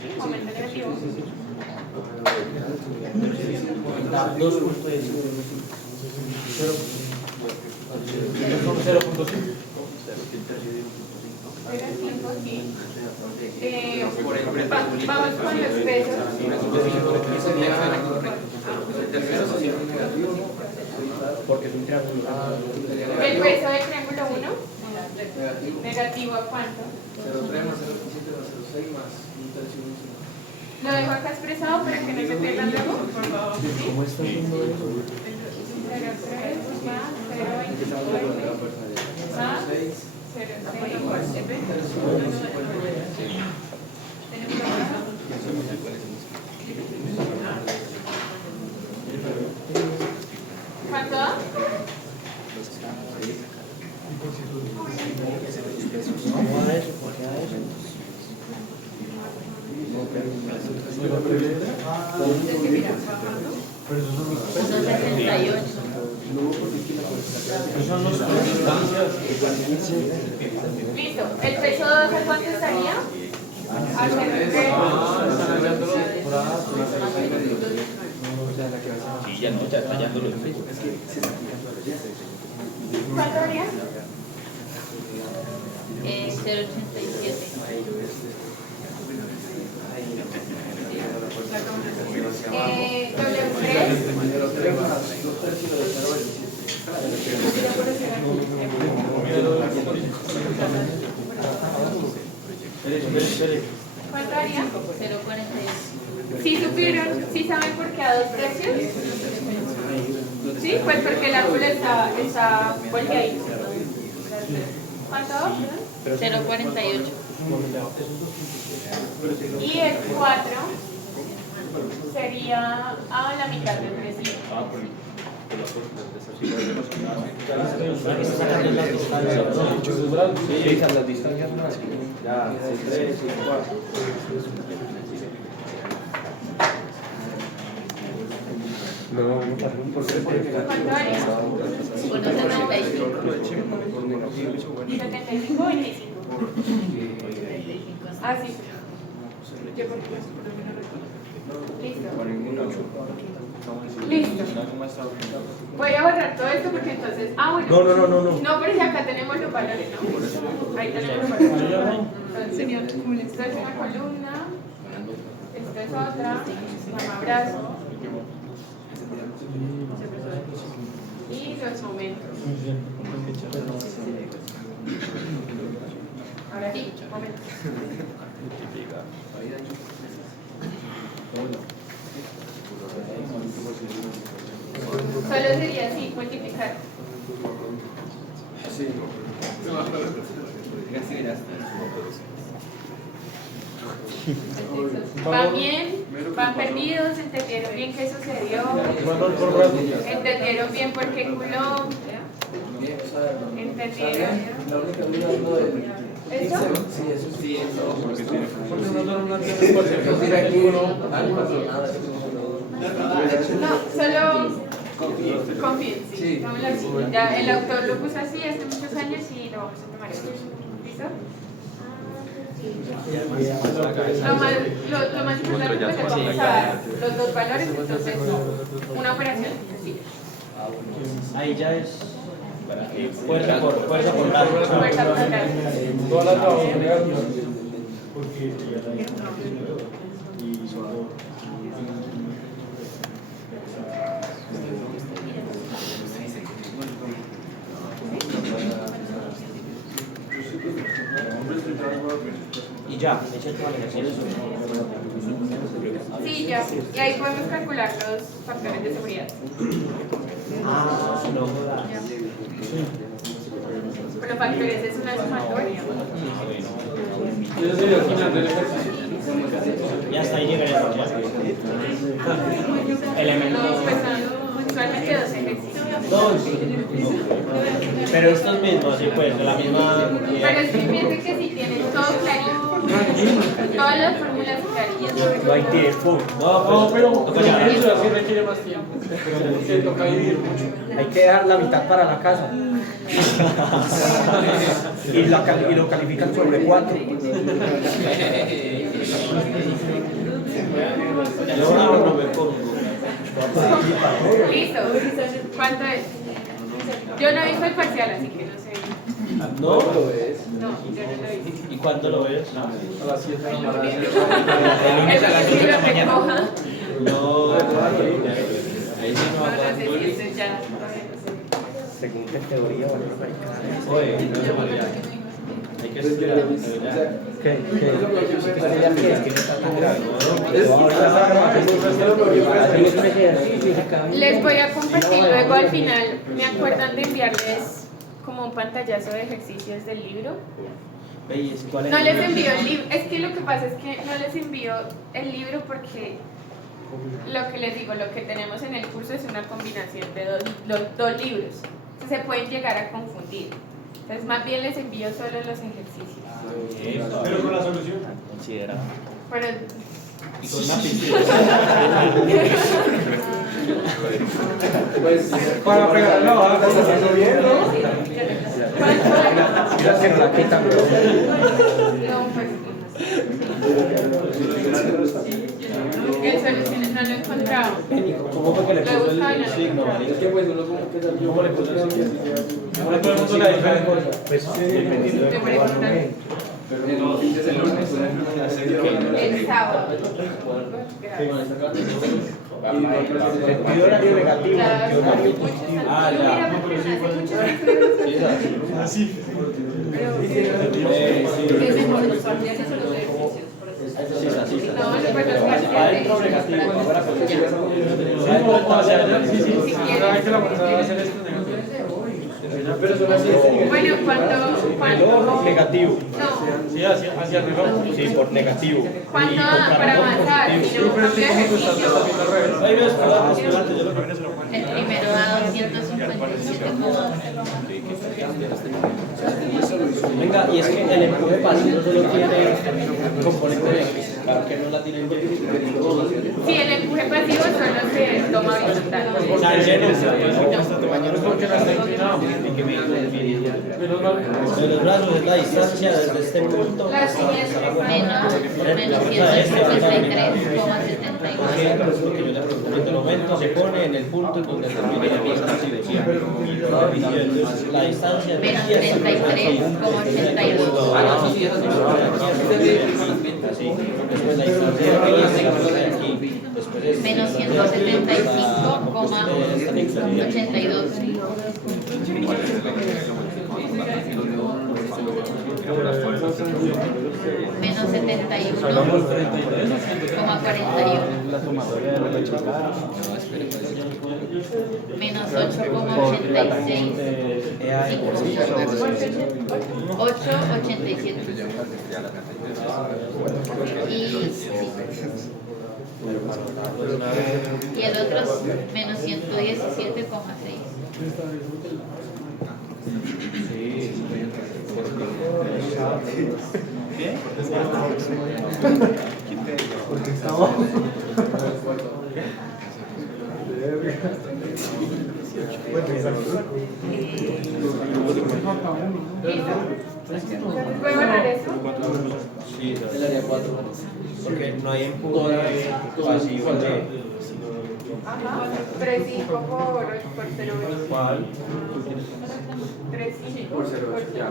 Sí, momento negativo. 0,5, sí. Vamos con los pesos. Porque es un triángulo. El peso del triángulo 1. Negativo a cuánto? 0,3 más 0,7 más 0,6 más 1/3. Lo dejo acá expresado para que no se pierdan luego, por favor. ¿Sí? 0,3 más 0,29 más 0,6. ¿Cuánto da? Unos 68. Listo. ¿El peso 2 a cuánto estaría? A 0,3. Sí, ya no, ya está hallando los ¿Cuánto haría? 0,87. ¿Cuánto haría? 0,48. ¿Sí supieron, sí saben por qué a 2 tercios? Sí, pues porque el ángulo está volteadito. ¿Cuánto? 0,48. Y el 4 sería a la mitad del recibo. Las distancias más. Ya, 3, 4. ¿Cuánto haría? 1,75. 75 o 25. Ah, sí. Listo. Voy a borrar todo esto porque entonces. Ah, bueno. No, pero si acá tenemos los valores, ¿no? Ahí tenemos los valores. Entonces, esto es una columna. Esto es otra. Llama brazo. Y los momentos. Ahora sí, momentos. Solo sería así, multiplicar. ¿Van bien? ¿Van perdidos? ¿Entendieron bien qué sucedió? ¿Entendieron bien por qué culón? ¿Entendieron? ¿Eso? No, solo confíen, sí. Tómalo así. Ya, el autor lo puso así hace muchos años y lo vamos a tomar así. ¿Listo? Lo más importante es que vamos a dar los dos valores, entonces una operación así. Ahí ya es fuerza por dato. Fuerza por dato. Todas las trabajos. Y ya, echa todas las acciones. Sí, ya. Y ahí podemos calcular los factores de seguridad. Ah, no jodas. Los factores es una sumatoria. Ese sería el final del ejercicio. Ya hasta ahí llegaremos ya. Elementos. Pues son usualmente 2 ejercicios. Dos. Pero estos mismos, sí, pues, de la misma. Pero es que piensen que si tienen todo clarito, todas las fórmulas claritas. No hay que. No, pero toca llegar. eso así requiere más tiempo. Porque toca dividir mucho. Hay que dejar la mitad para la casa. Y lo califican sobre 4. Yo no me pongo. Listo. ¿Cuánto es? Yo no hice el parcial, así que no sé. ¿No? No, yo no lo hice. ¿Y cuándo lo ves? A las 7 de la mañana. El lunes que lo recoja. No. Ahí sí no va a No sé si esto ya. Según qué teoría, bueno, Oye, hay que estudiar. ¿Qué? Les voy a compartir luego al final. ¿Me acuerdan de enviarles como un pantallazo de ejercicios del libro? No les envío el libro. Es que lo que pasa es que no les envío el libro porque lo que les digo, lo que tenemos en el curso es una combinación de los dos libros. Entonces se pueden llegar a confundir. Entonces más bien les envío solo los ejercicios. Pero con la solución. Considerado. Pero Y con lápiz. Pues para pegar la hoja, pues haciendo bien, ¿no? no, pues el soluciones no lo he encontrado. ¿Cómo fue que le Lo he puso buscado y no el lo signo? Es que pues uno como que salió. ¿Cómo le puso el signo? ¿Cómo le puso la diferencia? Pues dependiendo de Me cómo preguntan Pero el fin de semana, el sábado. Pidió horario negativo. Claro, horario muchos positivo. no, mira, porque hace muchos Así. Es mejor los parciales o los ejercicios, por eso. Sí, así. no, pues los Adentro parciales. negativo. Ahora positivo. Sí, cada vez que la persona va a hacer esto negativo. Pero solo así. Bueno, cuando Negativo. no, Sí, hacia arriba. Sí, por negativo. cuando para avanzar, si no cambia ejercicio. Ahí ves, postulante, yo lo que viene se lo cuento. El primero da 257,2. Venga, y es que el empuje pasivo solo tiene componente de X, claro que no la tiene el Y. Sí, el empuje pasivo solo se toma horizontal. O sea, el lleno. Es porque no está inclinado. Menos mal. De los brazos es la distancia desde este punto La hasta siguiente la puerta. Menos 153,79. Porque yo le pregunté, el momento se pone en el punto en donde termina el mismo pasivo. Entonces, la distancia de Menos aquí hasta el 33,82. Así. Después la distancia de aquí hasta de aquí. Después es Menos 175,82. Menos 71,41. Menos 8,86. 8,87. Y el otro es menos 117,6. ¿Qué? Porque estamos. ¿Puedo borrar eso? Sí, el área 4. Porque no hay empuje pasivo de. Ajá. 3,5 por 0,8. ¿Cuál? 3,5 Por 0,8, ya.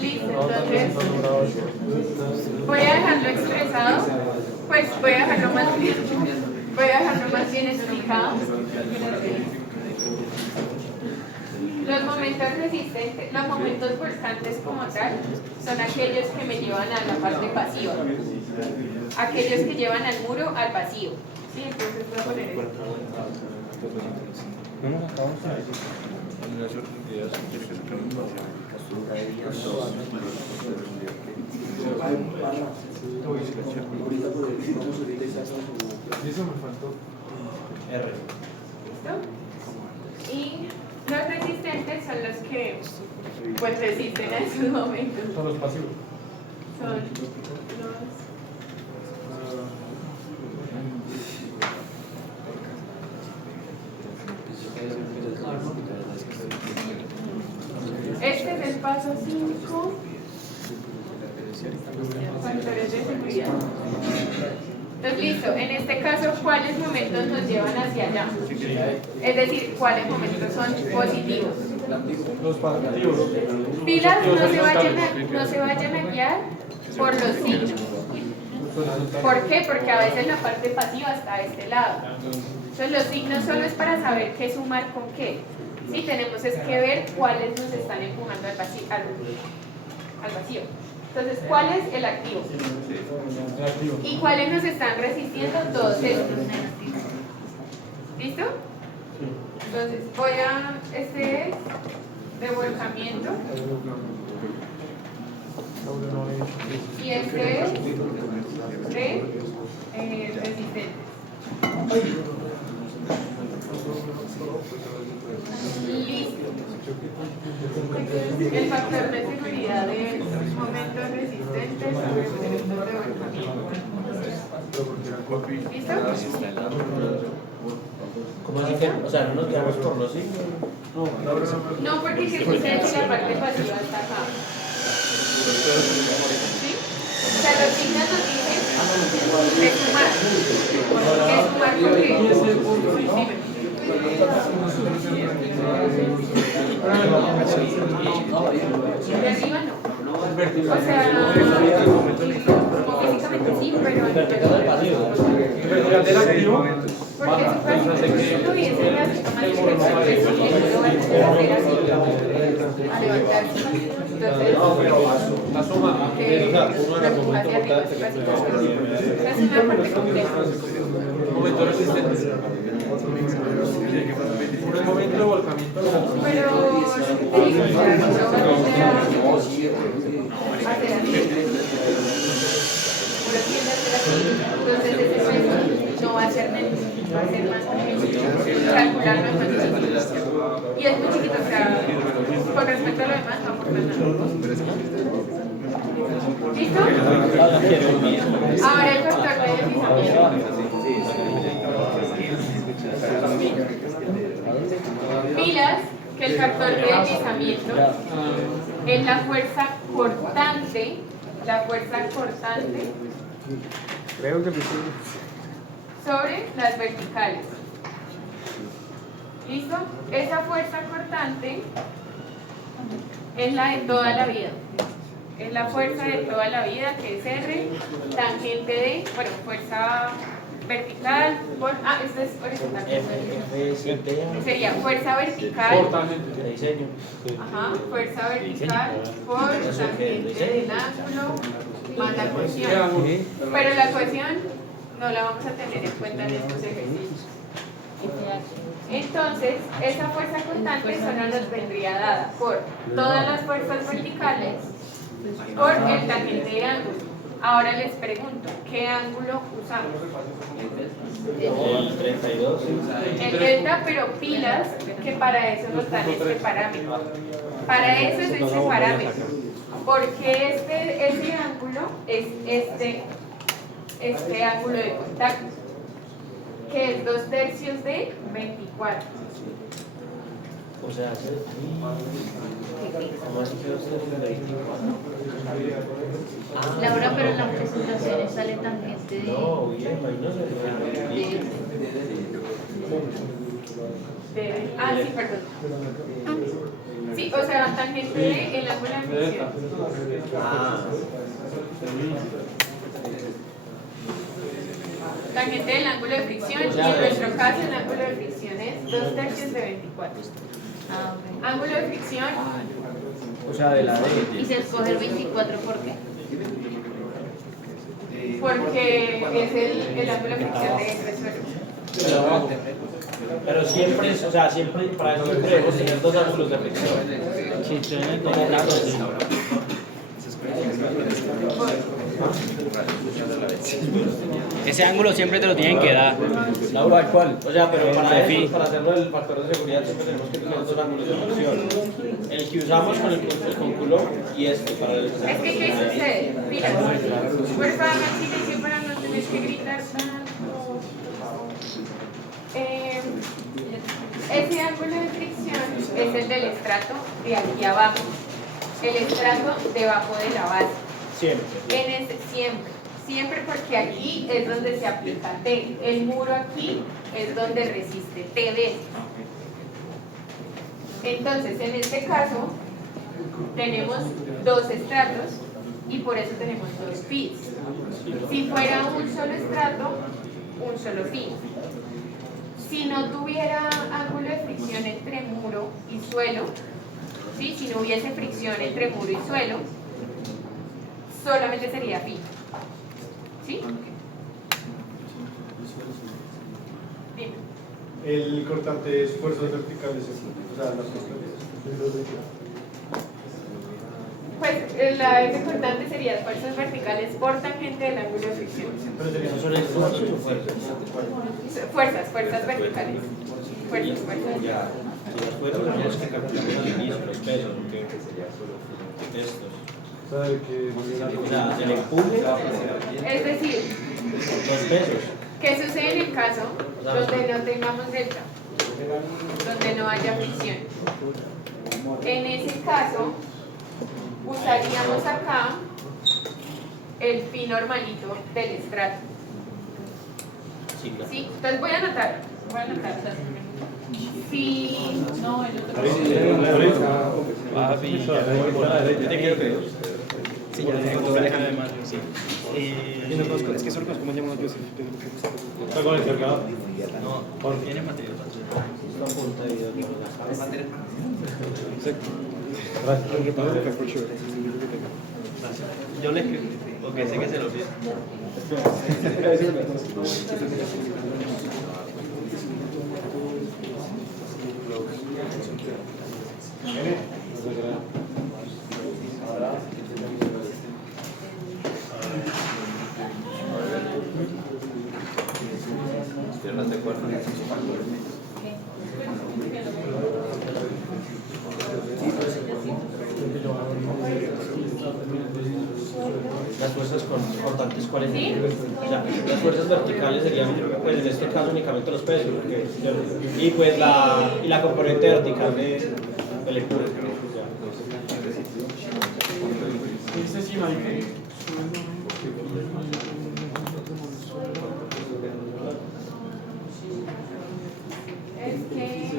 Listo, entonces voy a dejarlo expresado, pues voy a dejarlo más bien explicado. Los momentos resistentes, los momentos pulsantes como tal, son aquellos que me llevan a la parte pasiva, aquellos que llevan al muro al vacío. Sí, entonces voy a poner esto. No nos acabamos de Eso me faltó. R. ¿Listo? Y los resistentes son los que pues resisten a esos momentos. Son los pasivos. Son los... Este es el paso 5. Factores de seguridad. Entonces, listo, en este caso, ¿cuáles momentos nos llevan hacia allá? Es decir, ¿cuáles momentos son positivos? Los positivos. Pilas, no se vayan a guiar por los signos. ¿Por qué? Porque a veces la parte pasiva está a este lado. Entonces, los signos solo es para saber qué sumar con qué. Sí, tenemos es que ver cuáles nos están empujando al vacío. Al vacío. Entonces, ¿cuál es el activo? ¿Y cuáles nos están resistiendo? Todos estos. ¿Listo? Entonces, voy a... Este es de volcamiento. Y este es de resistentes. Listo. El factor de seguridad de momentos resistentes sobre momentos de volcamiento. ¿Listo? ¿Cómo así que? O sea, no nos guiamos por los signos. No, porque si ustedes la parte pasiva está acá. ¿Sí? O sea, los signos nos dicen de sumar. ¿Qué sumar con qué? Dime. De arriba no. O sea, físicamente sí, pero Vertical del activo. porque si fuera tuviese la toma de a levantarse. Entonces, La suma. hacia arriba, es una parte compleja. Momento resistente. Un momento de volcamiento. Pero te digo, o sea, no hacer así. Entonces ese peso no va a ser menos, va a ser más pequeño. Calcularlo es más chiquito. Y es muy chiquito, o sea, con respecto a lo demás no aporta nada. ¿Listo? Ahora el factor de deslizamiento. Pilas, que el factor de deslizamiento es la fuerza cortante, Creo que sí. sobre las verticales. ¿Listo? Esa fuerza cortante es la de toda la vida. Es la fuerza de toda la vida, que es R, tangente de, bueno, fuerza vertical por, esto es horizontal. Sería fuerza vertical. De diseño. Ajá, fuerza vertical por tangente del ángulo más la cohesión. Pero la cohesión no la vamos a tener en cuenta en estos ejercicios. Entonces, esa fuerza constante solo nos vendría dada por todas las fuerzas verticales por el tangente de ángulo. Ahora les pregunto, ¿qué ángulo usamos? El 32. El delta, pero pilas, que para eso nos dan este parámetro. Para eso es este parámetro. Porque ese ángulo es este ángulo de contacto, que es 2/3 de 24. O sea, ¿cómo así que 2/3 de 24? Laura, pero en las presentaciones sale tangente de... No, bien, ahí no se Sí, perdón. Sí, o sea, tangente de el ángulo de fricción. Tangente del ángulo de fricción, y en nuestro caso el ángulo de fricción es 2/3 de 24. Ok. Ángulo de fricción, O sea, de la D. ¿Y se escoge el 24 por qué? porque es el ángulo de fricción de este suelo. Pero siempre, o sea, siempre, para eso siempre debemos tener dos ángulos de fricción. Como una dos. Ese ángulo siempre te lo tienen que dar. Laura, ¿cuál? O sea, pero para eso, para hacerlo del factor de seguridad, siempre tenemos que tener dos ángulos de fricción. El que usamos con Coulomb y este para el... Es que, ¿qué sucede? Mira, por favor, silencio para no tener que gritar tanto. Ese ángulo de fricción es el del estrato de aquí abajo. El estrato debajo de la base. Siempre. Siempre. Siempre porque aquí es donde se aplica T. El muro aquí es donde resiste TB. Entonces, en este caso, tenemos dos estratos y por eso tenemos dos pis. Si fuera un solo estrato, un solo pi. Si no tuviera ángulo de fricción entre muro y suelo, ¿sí? Si no hubiese fricción entre muro y suelo, solamente sería pi. ¿Sí? Dime. El cortante es fuerzas verticales, o sea, las fuerzas. Pues la F cortante sería fuerzas verticales por tangente del ángulo de fricción. Pero sería solo el fuerzas. Fuerzas verticales. Fuerzas. Ya. Y las fuerzas tenemos que calcular al inicio, los pesos, ¿ok? Estos. ¿Sabe que O sea, del empuje, Es decir, los pesos. ¿qué sucede en el caso donde no tengamos delta? Donde no haya fricción. En ese caso, usaríamos acá el pi normalito del estrato. Sí, claro. ¿Sí? Entonces voy a anotar. Si no, el otro. Te quiero creer. Sí, ya déjame más. Sí. Es que son cosas como llamamos yo. ¿Está con el cargador? No, tiene material. Yo le escribí, porque sé que se lo olvida. Piernas de cuerno. Las fuerzas cortantes, ¿cuáles ¿Sí? serían? O sea, las fuerzas verticales serían, pues en este caso únicamente los pesos, porque, y pues la componente vertical del empuje. Dice sí, Mike. Es que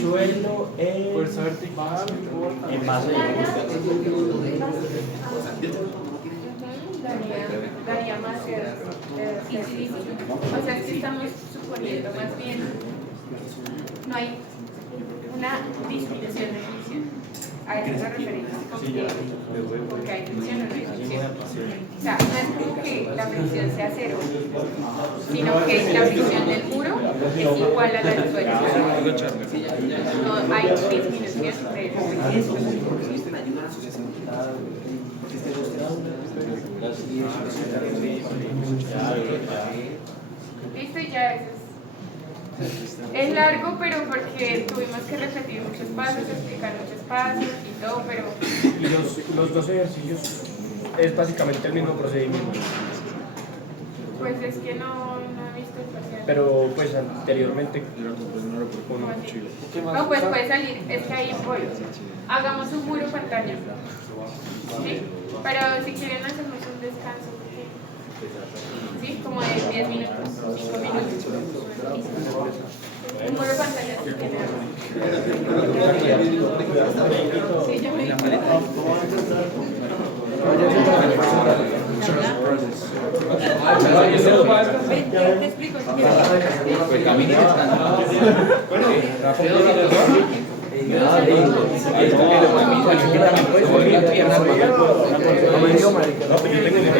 Suelo Fuerza vertical por en base de daría más o sea, que estamos suponiendo más bien no hay una disminución de fricción. A eso se referimos porque hay fricción o no hay fricción. O sea, no es como que la fricción sea cero, sino que la fricción del muro es igual a la del suelo. No hay disminución de esa fricción. Listo, ya eso es largo, pero porque tuvimos que repetir muchos pasos, explicar muchos pasos y todo, pero Y los dos ejercicios es básicamente el mismo procedimiento. pues es que no he visto el parcial. Pero pues anteriormente No, pues puede salir, es que ahí voy. Hagamos un muro pantalla. ¿Sí? Pero si quieren hacemos un descanso. ¿Sí? Como de 10 minutos, 5 minutos. Un muro pantalla si quieren. Sí, yo me te explico si quieres. Pues camine descansando. no, pero yo tengo